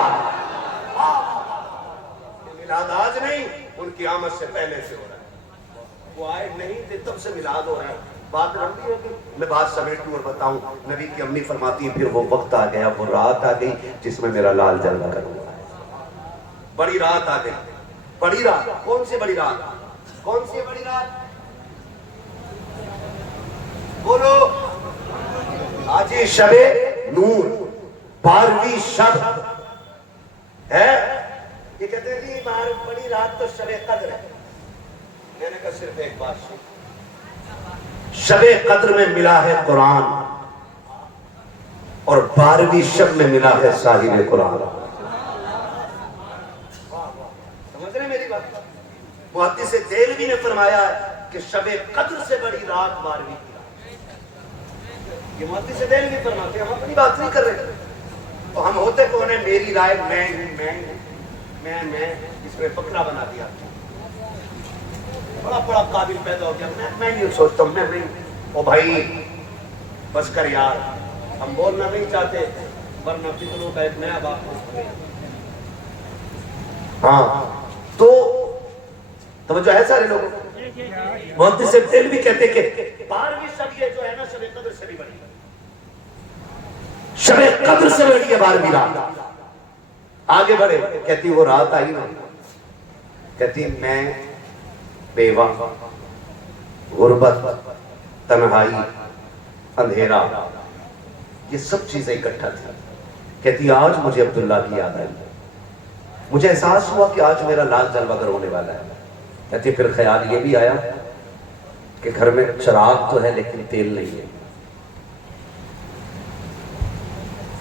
میلاد آج نہیں، ان کی آمد سے پہلے سے ہو رہا ہے. وہ آئے نہیں تھے تب سے میلاد ہو رہا ہے. بات لمبی ہوگی، میں بات سمیٹوں اور بتاؤں. نبی کی امی فرماتی ہیں پھر وہ وقت آ گیا، وہ رات آ گئی جس میں میرا لال جلوہ گر ہوا ہے. بڑی رات آ گئی. بڑی رات کون سی بڑی رات؟ کون سی بڑی رات؟ بولو. آج شب نور، 12ویں شب ہے. یہ کہتے ہیں جی بڑی رات تو شب قدر ہے. میں نے کہا صرف ایک بات سن، شب قدر میں ملا ہے قرآن اور 12ویں شب میں ملا ہے صاحب قرآن. سمجھ رہے میری بات؟ محدث دہلوی نے فرمایا کہ شب قدر سے بڑی رات 12ویں کی رات. یہ محدث دہلوی فرماتے ہیں، ہم اپنی بات نہیں کر رہے. تو ہم ہوتے کون ہیں؟ میری رائے میں اس میں فقرہ بنا دیا، بڑا قابل پیدا ہو گیا. میں نہیں سوچتا ہوں، میں او بھائی بس کر یار، ہم بولنا نہیں چاہتے ورنہ فتنوں کا ایک نیا باپ ہو. ہاں تو توجہ ہے سارے لوگوں. محدث سے دل بھی کہتے کہ 12ویں شب یہ جو ہے نا شب قدر سے بھی بڑی، شب قدر سے بڑی ہے 12ویں رات. آگے بڑھے. کہتی وہ رات آئی نا، کہتی میں بیوہ، غربت، تنہائی، اندھیرا، یہ سب چیزیں اکٹھا تھی. کہتی آج مجھے عبداللہ کی یاد آئی، مجھے احساس ہوا کہ آج میرا لال جلوہ گر ہونے والا ہے. کہتے پھر خیال یہ بھی آیا کہ گھر میں چراغ تو ہے لیکن تیل نہیں ہے.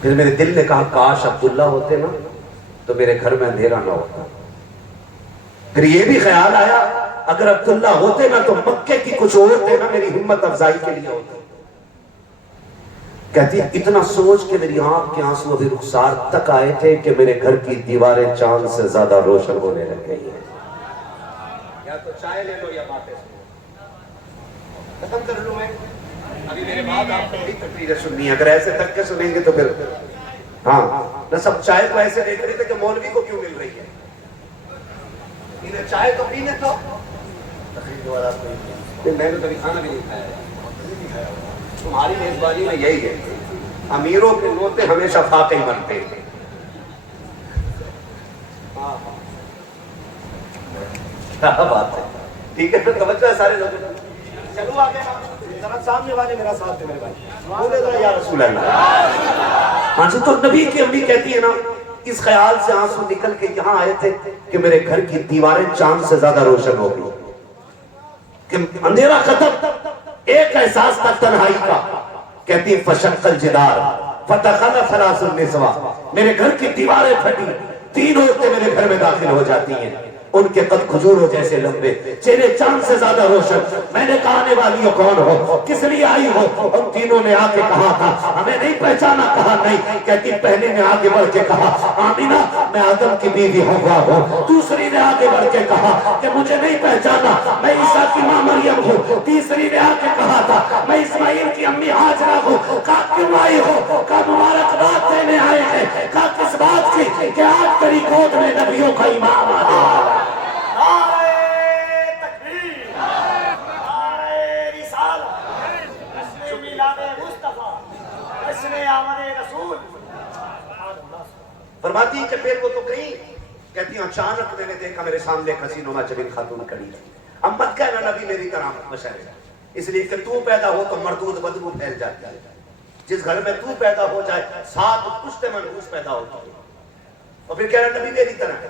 پھر میرے دل نے کہا کاش عبداللہ ہوتے نا تو میرے گھر میں اندھیرا نہ ہوتا. پھر یہ بھی خیال آیا اگر عبداللہ ہوتے نا تو مکے کی کچھ عورتیں نا میری ہمت افزائی کے لیے ہوتی. کہتی اتنا سوچ کے میری آنکھ کے آنسو ابھی رخسار تک آئے تھے کہ میرے گھر کی دیواریں چاند سے زیادہ روشن ہونے لگ گئی ہیں. یا تو چائے لے لو یا باتیں سنو. ختم کر لوں میں ابھی میرے بعد آپ کو بڑی تقریریں سننی ہے. اگر ایسے تک کے سنیں گے تو پھر ہاں نہ سب چائے کو ایسے دیکھ رہے تھے کہ مولوی کو کیوں مل رہی ہے. انہیں چائے تو پینے تو میں نے کبھی کھانا بھی نہیں کھایا. تمہاری میزبانی میں یہی ہے امیروں کے نوتے ہمیشہ فاقے مرتے ہیں. کیا بات ہے. ٹھیک ہے پھر توجہ ہے سارے لوگ. چلو آگے ذرا سامنے والے میرا ساتھ دے میرے بھائی بولے ذرا یا رسول اللہ. ہاں جی تو نبی کی امی کہتی ہے نا اس خیال سے آنسو نکل کے یہاں آئے تھے کہ میرے گھر کی دیواریں چاند سے زیادہ روشن ہو گئی کہ اندھیرا ختم. ایک احساس تھا تنہائی کا. کہتی فشق الجدار فتخل ثلاث النسواء. میرے گھر کی دیواریں پھٹی 3 عورتیں میرے گھر میں داخل ہو جاتی ہیں. ان کے قد کھجوروں جیسے لمبے چہرے چاند سے زیادہ روشن. میں نے کہا آنے والی ہو کون ہو کس لیے آئی ہو. ان تینوں نے آ کے کہا تھا ہمیں نہیں پہچانا. کہا نہیں. کہتی پہلے نے آگے بڑھ کے کہا آمینہ میں آدم کی بیوی ہوا ہوں. دوسری نے آگے بڑھ کے کہا کہ مجھے نہیں پہچانا میں عیسیٰ کی ماں مریم ہوں. تیسری نے آ کے کہا تھا میں اسماعیل کی امی ہاجرہ ہوں. کہا کیوں آئی ہو. کہا مبارکباد دینے آئے ہیں. کہا کس بات کی کہ آج تیری گود میں نبیوں کا امام آ گیا. فرماتی کہ پھر وہ تو گئی. کہتی ہیں اچانک میں نے دیکھا میرے سامنے ایک حسین و جمیل خاتون کھڑی ہے. اب مت کہنا نبی میری طرح مشہور ہے اس لیے کہ تو پیدا ہو تو مردود بدبو پھیل جاتی ہے. جس گھر میں تو پیدا ہو جائے 7 پشت منحوس پیدا ہوتی ہے. اور پھر کہہ رہا نبی میری طرح.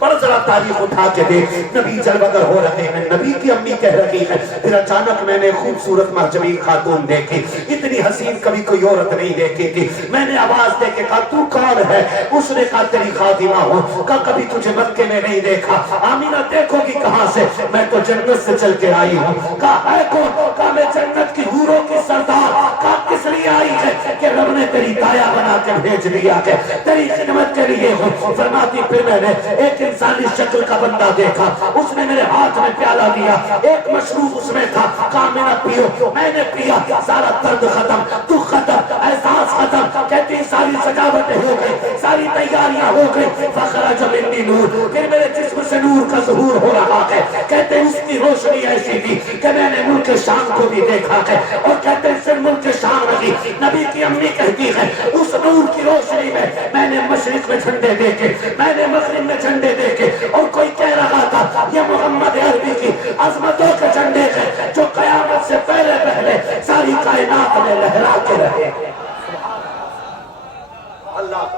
پر ذرا تاریخ اٹھا کے دیکھ نبی جلوگر ہو رہے ہیں. نبی کی امی کہہ رہی ہے پھر اچانک میں نے خوبصورت محجبین خاتون دیکھی. اتنی حسین کبھی کوئی عورت نہیں دیکھی تھی. میں نے آواز دے کے کہا تو کون ہے. اس نے کہا تیری خادمہ ہوں. کہا کبھی تجھے مکے میں نہیں دیکھا. آمینہ دیکھو گی کہاں سے. میں تو جنت سے چل کے آئی ہوں. کہا ہے کون. کہا میں جنت کی حوروں کی سردار. کہا کس لیے آئی ہے کہ رب نے تیری دایا بنا کے بھیج دیا ہے تیری خدمت کے لیے ہوں. فرماتی پھر میں نے ایک انسانی شکل کا بندہ دیکھا. اس نے میرے ہاتھ میں پیالہ دیا. ایک مشروب اس میں تھا. کہا میرا پیو. میں نے پیا. سارا درد ختم دکھ ختم احساس ختم. کہتی ساری سجاوٹیں ہو گئی ساری تیاریاں ہو گئی. فخرج منی نور. پھر میرے جسم سے نور کا ظہور ہو رہا ہے. کہتے اس کی روشنی ایسی تھی کہ میں نے ملک شام کو بھی دیکھا ہے. اور کہتے صرف ملک شام نہیں. نبی کی امی کہتی ہے اس نور کی روشنی میں نے مشرق میں جھنڈے دیکھے میں نے مغرب میں جھنڈے دیکھے. اور کوئی کہہ رہا تھا یہ محمد عربی کی عظمتوں کے جھنڈے ہیں جو قیامت سے پہلے ساری کائنات میں لہراتے رہے. اللہ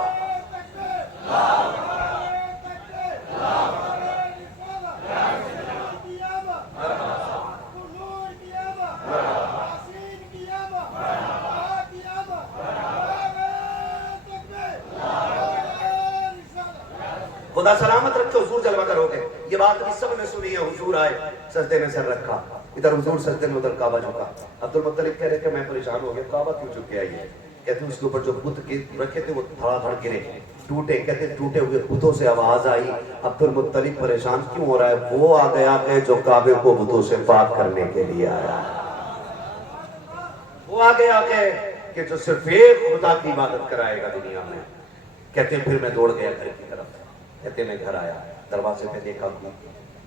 خدا سلامت رکھے. حضور جلوہ گر ہو گئے. یہ بات بھی سب نے سنی ہے. حضور آئے سجدے میں سر رکھا. ادھر حضور سجدے میں ادھر کعبہ جھکا. عبد المطلب کہہ رہے کہ میں پریشان ہو گیا کعبہ کیوں جھک کے آئی ہے. کہتے ہیں اس کے اوپر جو بت رکھے تھے وہ دھڑا دھڑ گرے ٹوٹے. کہتے ٹوٹے ہوئے بتوں سے آواز آئی عبد المطلب پریشان کیوں ہو رہا ہے. وہ آ گیا ہے جو کعبے کو بتوں سے پاک کرنے کے لیے آیا. وہ آ گیا ہے کہ جو صرف ایک خدا کی عبادت کرائے گا دنیا میں. کہتے ہیں پھر میں دوڑ گیا گھر کی طرف. کہتے میں گھر آیا دروازے پہ دیکھا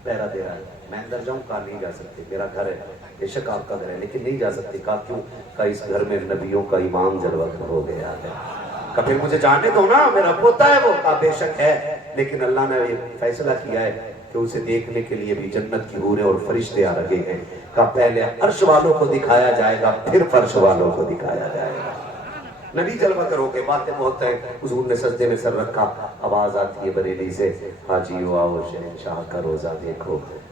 پہرا دے رہا ہے. میں اندر جاؤں. کہا نہیں جا سکتے میرا گھر ہے بے شک آپ کا گھر ہے لیکن نہیں جا سکتے. کہا کیوں. کہا اس گھر میں نبیوں کا امام جلوہ ہو گیا ہے. کہا پھر مجھے جانے دو نا میرا پوتا ہے وہ. کہا بے شک ہے لیکن اللہ نے یہ فیصلہ کیا ہے کہ اسے دیکھنے کے لیے بھی جنت کی حوریں اور فرشتے آ رہے ہیں. کہا پہلے عرش والوں کو دکھایا جائے گا پھر فرش والوں کو دکھایا جائے گا. نبی جلوہ گر ہو گئے. باتیں بہت ہیں. حضور نے سجدے میں سر رکھا. آواز آتی ہے بریلی سے حاجیو آؤ شہنشاہ کا روزہ دیکھو.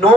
9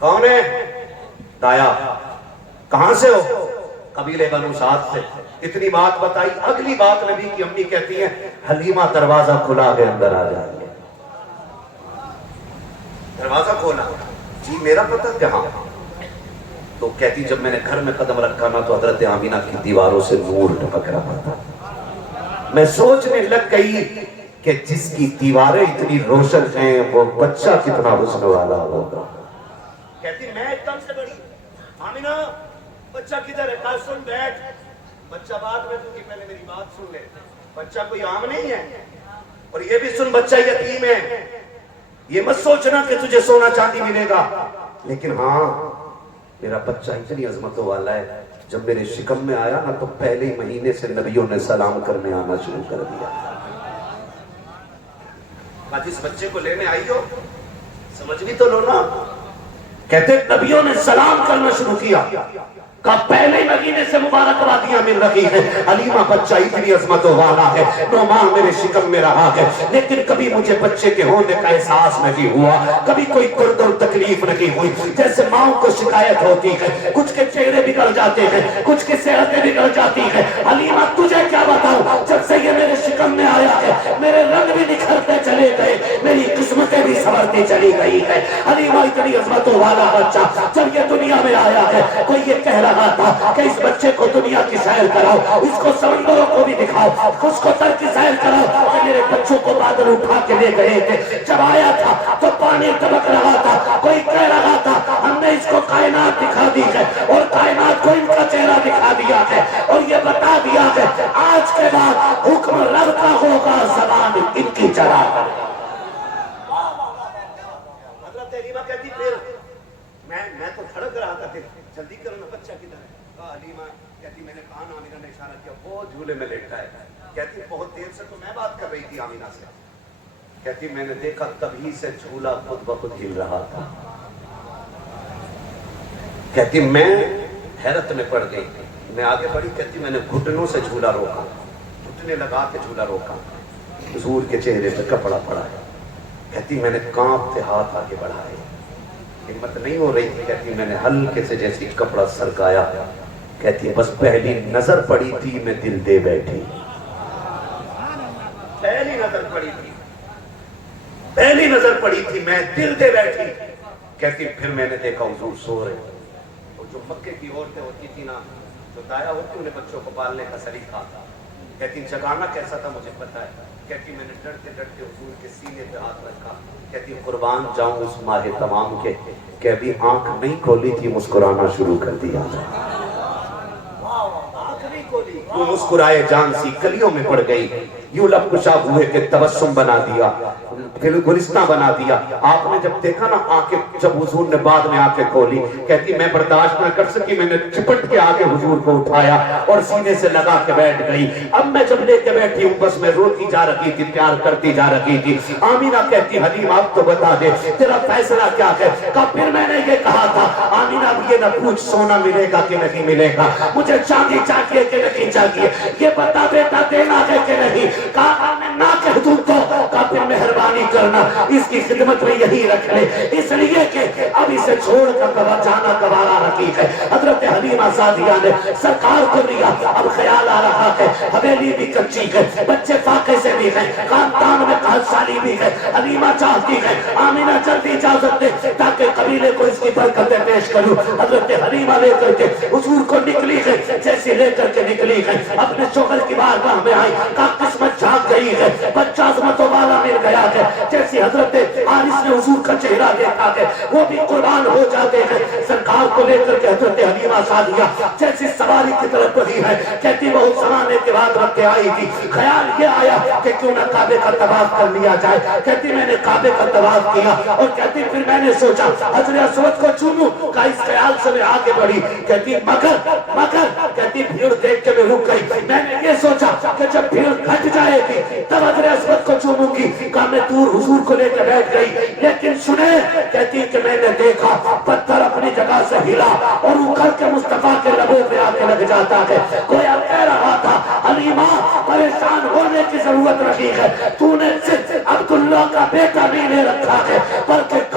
کون ہے؟ دایا. کہاں سے ہو؟ قبیلے بنو سعد سے. اتنی بات بتائی. اگلی بات نبی کی امی کہتی ہیں حلیمہ دروازہ کھلا کے اندر آ جائیے. دروازہ کھولا. جی میرا پتہ کہاں؟ تو کہتی جب میں نے گھر میں قدم رکھا نا تو حضرت آمینہ کی دیواروں سے نور ٹپک رہا تھا. میں سوچنے لگ گئی کہ جس کی دیواریں اتنی روشن ہیں وہ بچہ کتنا حسن والا ہوگا. کہتی میں ایک دم سے بڑی آمینہ بچہ کدھر ہے؟ کہا سن بیٹھ. بچہ بعد میں تو پہلے میری بات سن لے. بچہ کوئی عام نہیں ہے اور یہ بھی سن بچہ یتیم ہے. یہ مت سوچنا کہ تجھے سونا چاندی ملے گا, لیکن ہاں میرا بچہ اتنی عظمتوں والا ہے. جب میرے شکم میں آیا نا تو پہلے ہی مہینے سے نبیوں نے سلام کرنے آنا شروع کر دیا. آج اس بچے کو لینے آئی ہو, سمجھ بھی تو لو نا. کہتے نبیوں نے سلام کرنا شروع کیا. کا پہلے مہینے سے مبارکبادیاں مل رہی ہیں. حلیمہ بچہ اتنی عظمتوں والا ہے, 9 ماہ میرے شکم میں رہا ہے, لیکن کبھی مجھے بچے کے ہونے کا احساس نہیں ہوا. کبھی کوئی درد اور تکلیف نہیں ہوئی. جیسے ماں کو شکایت ہوتی ہے, کچھ کے چہرے بگڑ جاتے ہیں, کچھ کی صحتیں بگڑ جاتی ہیں. حلیمہ تجھے کیا بتاؤں, جب سے یہ میرے شکم میں آیا ہے میرے رنگ بھی نکھرتے چلے گئے, میری قسمتیں بھی سنورتی چلی گئی ہے. حلیمہ اتنی عظمتوں والا بچہ جب یہ دنیا میں آیا ہے, کوئی یہ کہہ رہا تھا کہ اس بچے کو دنیا کی سیر کراؤ, اس کو سمندروں کو بھی دکھاؤ, اس کو تر کی سیر کراؤ. کہ میرے بچوں کو بادل اٹھا کے لے گئے تھے. جب آیا تھا تو پانی ٹپک رہا تھا. کوئی کہہ رہا تھا ہم نے اس کو کائنات دکھا دی ہے اور کائنات کو ان کا چہرہ دکھا دیا ہے اور یہ بتا دیا ہے آج کے بعد حکم رب کا ہوگا, زبان ان کی چلا. حضرت حلیمہ کہتی پھر میں تو دھڑک رہا تھا کہ جلدی کرنا بچہ کدھر ہے. کہا حلیمہ کہتی میں نے کہا نا آمینہ نے اشارہ کیا وہ جھولے میں لیٹا ہے. کہتی بہت دیر سے تو میں بات کر رہی تھی آمینہ سے. کہتی میں نے دیکھا تبھی سے جھولا خود بخود ہل رہا تھا. کہتی میں حیرت میں پڑ گئی. میں آگے بڑھی. کہتی میں نے گھٹنوں سے جھولا روکا, گھٹنے لگا کے جھولا روکا. حضور کے چہرے پہ کپڑا پڑا ہے. کہتی میں نے کانپتے ہاتھ آگے بڑھائے, ہمت نہیں ہو رہی تھی. کہتی میں نے ہلکے سے جیسی کپڑا سرکایا. کہتی بس پہلی نظر پڑی تھی میں دل دے بیٹھی. پہلی نظر پڑی تھی, پہلی نظر پڑی تھی میں دل دے بیٹھی. کہتی پھر میں نے دیکھا حضور سو رہے. اور جو مکے کی عورتیں ہوتی تھی نا, جو دایا ہوتی انہیں بچوں کو پالنے کا سلیقہ تھا. کہتی جگانا کیسا تھا مجھے پتا ہے. کہتی میں نے ڈرتے ڈرتے حضور کے سینے پہ ہاتھ رکھا. کہتی قربان جاؤں اس ماہ تمام کے کہ ابھی آنکھ نہیں کھولی تھی مسکرانا شروع کر دیا. آنکھ نہیں کھولی, وہ مسکرائے جان سی کلیوں میں پڑ گئی. یوں لب کشا ہوئے کہ تبسم بنا دیا, پھر گلستہ بنا دیا. آپ نے جب دیکھا نا آنکھیں, جب حضور نے بعد میں آنکھیں کھولی, کہتی میں برداشت نہ کر سکی, میں نے چپٹ کے آگے حضور کو اٹھایا اور سینے سے لگا کے بیٹھ گئی. اب میں جب لے کے بیٹھی ہوں بس میں روتی جا رہی تھی, پیار کرتی جا رہی تھی. آمینہ کہتی حلیم آپ تو بتا دے تیرا فیصلہ کیا ہے. کہا پھر میں نے یہ کہا تھا آمینہ یہ نہ پوچھ سونا ملے گا کہ نہیں ملے گا, مجھے چاندی چاہیے کہ نہیں چاہیے, یہ بتا بیٹا دینا ہے کہ نہیں. کہا میں نہ کہہ دوں تو, کہا پھر مہربانی کرنا اس کی خدمت میں یہی رکھ لے, اس لیے کہ اب اسے چھوڑ کر جانا گوارا رکھی ہے. حضرت حلیمہ سعدیہ نے سرکار کو لیا. اب خیال آ رہا ہے حویلی بھی کچی ہے, بچے فاقے سے بھی ہیں, خاندان میں قحط سالی بھی ہے. حلیمہ چاہتی ہے آمینہ جلدی اجازت دے تاکہ قبیلے کو اس کی برکتیں پیش کروں. حضرت حلیمہ لے کر کے حضور کو نکلی ہے, جیسے لے کر کے نکلی ہے اپنے شوہر کی بارگاہ میں آئی. کا قسمت جھاگ گئی ہے, بچہ عظمتوں والا مل گیا ہے. جیسے حضرت حارث نے حضور کا چہرہ دیکھا ہے وہ بھی قربان ہو جاتے ہیں. سرکار کو لے کر کے حضرت حلیمہ سعدیہ جیسی سواری کی طرف بڑھی ہے. کہتی بہت زمانے کے بعد رکھ کے آئی تھی, خیال یہ آیا کہ کیوں نہ کعبے کا طواف کر لیا جائے. کہتی میں نے کعبے کا طواف کیا اور کہتی پھر میں نے سوچا حجر اسود کو چوموں. کا اس خیال سے میں آگے بڑھی. کہتی مگر کہتی بھیڑ دیکھ کے میں رک گئی. میں نے یہ سوچا کہ جب بھیڑ گھٹ جائے گی تب حجر اسود کو چوموں گی. کہا میں دور حضور کو لے کے بیٹھ گئی, لیکن سنے کہتی کہ میں نے دیکھا پتھر اپنی جگہ سے ہلا اور اکھڑ کے مصطفیٰ کے لبوں پہ آ کے لگ جاتا ہے. گویا کہہ رہا تھا حلیمہ پریشان ہونے کی ضرورت نہیں ہے, تو نے صرف عبداللہ کا بیٹا نہیں لے رکھا ہے بلکہ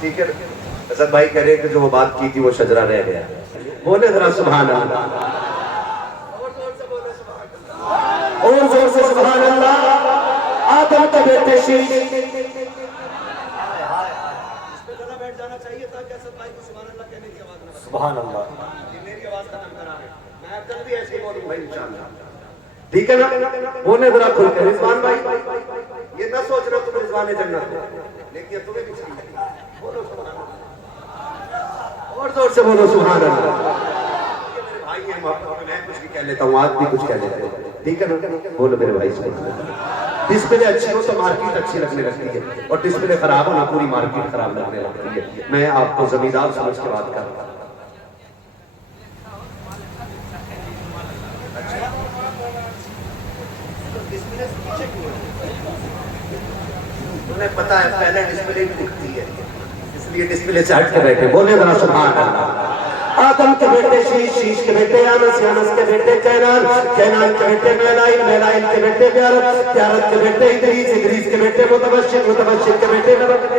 ٹھیک ہے. اسد بھائی کہہ رہے ہیں کہ جو وہ بات کی تھی وہ شجرہ رہ گیا. بولے ذرا سبحان اللہ, اور زور سے سبحان اللہ. آدم کے بیٹے شیش, بیٹھ جانا چاہیے تاکہ اسد بھائی کو سبحان اللہ کہنے کی آواز نہ. سبحان اللہ. میری آواز ختم کرا ہے, میں اب جلدی ایسے ہی بولوں بھائی انشاءاللہ. ٹھیک ہے نا, بولے ذرا کھل کے. رضوان بھائی یہ نہ سوچ رہے تم رضوان جنت ہو, لیکن تمہیں بھی چاہیے. بولو سبحان اللہ, اور زور سے بولو سبحان اللہ. یہ میرے بھائی ہیں, میں کچھ بھی کہہ لیتا ہوں, آج بھی کچھ کہہ لیتا ہوں. ٹھیک ہے نا, بولو میرے بھائی سے. ڈسپلے اچھی ہو تو مارکیٹ اچھی لگنے لگتی ہے, اور ڈسپلے خراب ہو نا پوری مارکیٹ خراب لگنے لگتی ہے. میں آپ کو زمیندار سمجھ کے بات کر رہا ہوں. انہیں پتا ہے پہلے ڈسپلے بھی دکھتی ہے, اس لیے ڈسپلے سے ہٹ کے بیٹھے. بولے ذرا سبحان اللہ. آدم کے بیٹے شیش, شیش کے بیٹے یانس, یانس کے بیٹے کینان, کینان کے بیٹے میلائل, میلائل کے بیٹے بیارت, بیارت کے بیٹے ادریس, ادریس کے بیٹے متبشر, متبشر کے بیٹے نبت.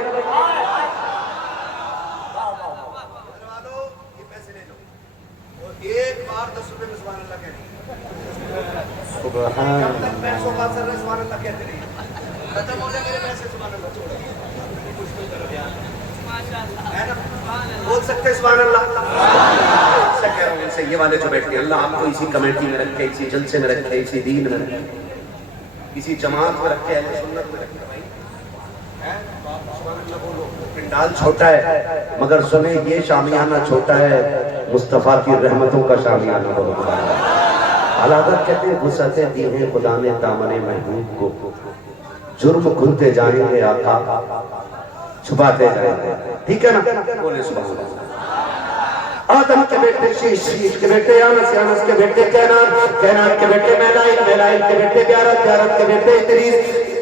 یہ پیسے لے لو اور ایک بار 10 روپے میں سبحان اللہ کہنے. سبحان کب تک پیسوں کا سر سبحان اللہ کہتے رہے, ختم ہو جائے میرے پیسے سبحان اللہ چھوڑو. بول سکتے سبحان اللہ. سے کہہ رہا ہوں ان سے, یہ والے جو بیٹھے ہیں, اللہ آپ کو اسی کمیٹی میں رکھے, اسی جلسے میں رکھے, اسی دین میں رکھے, اسی جماعت میں رکھے, اہل سنت میں رکھے. سبحان اللہ بولو. پنڈال چھوٹا ہے مگر سنیں یہ شامیانہ چھوٹا ہے, مصطفیٰ کی رحمتوں کا شامیانہ بہت بڑا ہے. حضرت کہتے ہیں وسعتیں دی ہیں خدا نے دامن محبوب کو, جرم کھلتے جائیں گے آقا, چھپاتے جائیں گے. ٹھیک ہے نا, بولے سبحان اللہ. آدم کے بیٹے شیش, شیش کے بیٹے یانس, یانس کے بیٹے کینان, کینان کے بیٹے میلائل, میلائل کے بیٹے بیارت, بیارت کے بیٹے ادریس,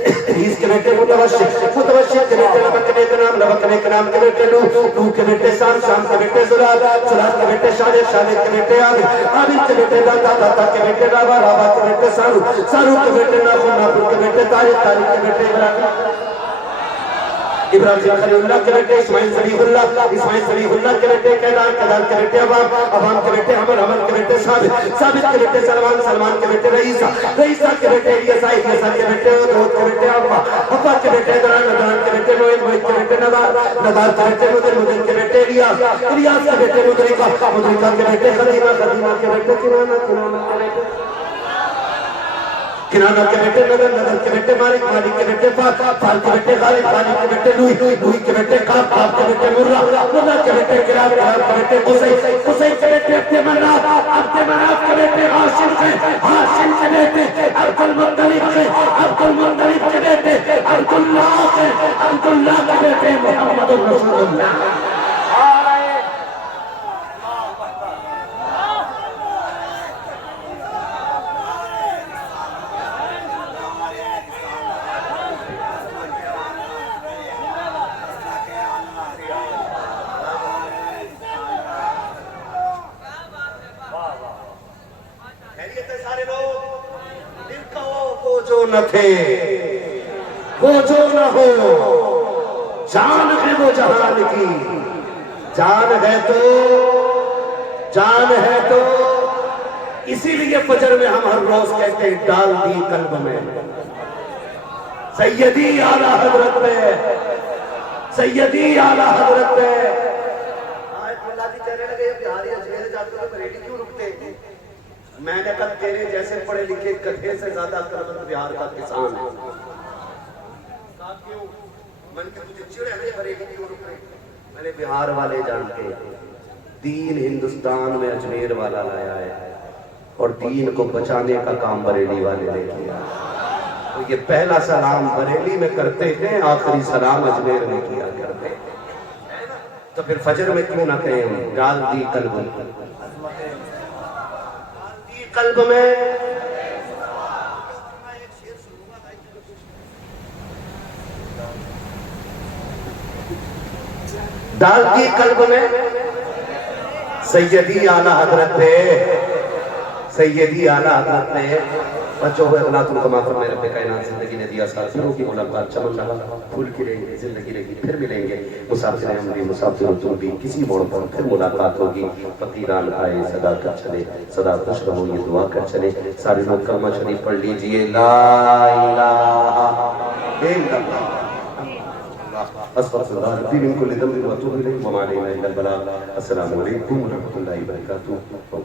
ادریس کے بیٹے متبشر, متبشر کے بیٹے لبکنے کے نام, لبکنے کے نام کے بیٹے نوح, نوح کے بیٹے شام, شام کے بیٹے زلال, زلال کے بیٹے شالح, شالح کے بیٹے عابد, عابد کے بیٹے داتا, داتا کے بیٹے رابع, رابع کے بیٹے سارو, سارو کے بیٹے ناخن, ناخن کے بیٹے طارق, طارق کے بیٹے ابراہیم, ابراہیم خلیل اللہ کے بیٹے اسماعیل ذبیح اللہ, اسماعیل ذبیح اللہ کے بیٹے کینان, کینان کے بیٹے عوام, عوام کے بیٹے عمر, عمر کے بیٹے ثابت, ثابت کے بیٹے سلمان, سلمان کے بیٹے رئیسہ, رئیسہ کے بیٹے الیسا, الیسا کے بیٹے داؤد کے بیٹے عبا, عبا کے بیٹے دران, دران کے بیٹے نوید, نوید کے بیٹے نذار, نذار کے بیٹے مدر, مدر کے بیٹے الیاس, الیاس کے بیٹے مدرکہ, مدرکہ کے بیٹے خدیمہ, خدیمہ کے بیٹے کنانہ, کنانہ کے بیٹے کنانہ کے بیٹے نظر, نظر کے بیٹے مالک, مالک کے بیٹے فال, فال کے بیٹے غالب, غالب کے بیٹے لوئی, لوئی کے بیٹے کعب, کعب کے بیٹے مرہ, مرہ کے بیٹے کلاب, کلاب کے بیٹے قصی, قصی کے بیٹے عبد مناف, عبد مناف کے بیٹے ہاشم سے, ہاشم کے بیٹے عبد المطلب سے, عبد المطلب کے بیٹے عبد اللہ سے, عبد اللہ کے بیٹے محمد رسول اللہ. نہ تھے وہ جو نہ ہو, جان ہے وہ جہان کی, جان ہے تو, جان ہے تو, اسی لیے فجر میں ہم ہر روز کہتے ہیں ڈال دی قلب میں سیدی اعلیٰ حضرت میں, سیدی اعلیٰ حضرت میں. آیت اللہ جی کہنے لگے بہاری اجمیر جاتے ہیں پریڈی کیوں رکتے ہیں؟ میں نے کہا تیرے جیسے پڑھے لکھے گدھے سے زیادہ کرمت بہار کا کسان ہے. میں نے کہا تجھے چڑ ہے بریلی کیوں رک رہے؟ میں نے بہار والے جانتے دین ہندوستان میں اجمیر والا لایا ہے, اور دین کو بچانے کا کام بریلی والے نے کیا. تو یہ پہلا سلام بریلی میں کرتے ہیں, آخری سلام اجمیر میں کیا کرتے ہیں. تو پھر فجر میں کیوں نہ کہیں ڈال دی قلب, قلب میں. ڈال دی قلب میں سیدی اعلیٰ حضرت نے, سیدی اعلیٰ حضرت نے بچوں کو اخلاق ان کو معاف فرمائے رب کائنات زندگی نے دیا ساتھیوں کی ملاقات چمن رہا پھول کی رہی زندگی رہی پھر ملیں گے مسافر ہم بھی مسافر تم بھی کسی موڑ پر پھر ملاقات ہوگی فقیران آئے صدا کر چلے صدا خوش رہو یہ دعا کر چلے سارے لوگ کلمہ شریف پڑھ لیجئے لا الہ الا اللہ استغفر اللہ ربی من کل ذنب واتوب الیہ وما علینا الا البلاغ السلام علیکم ورحمۃ اللہ وبرکاتہ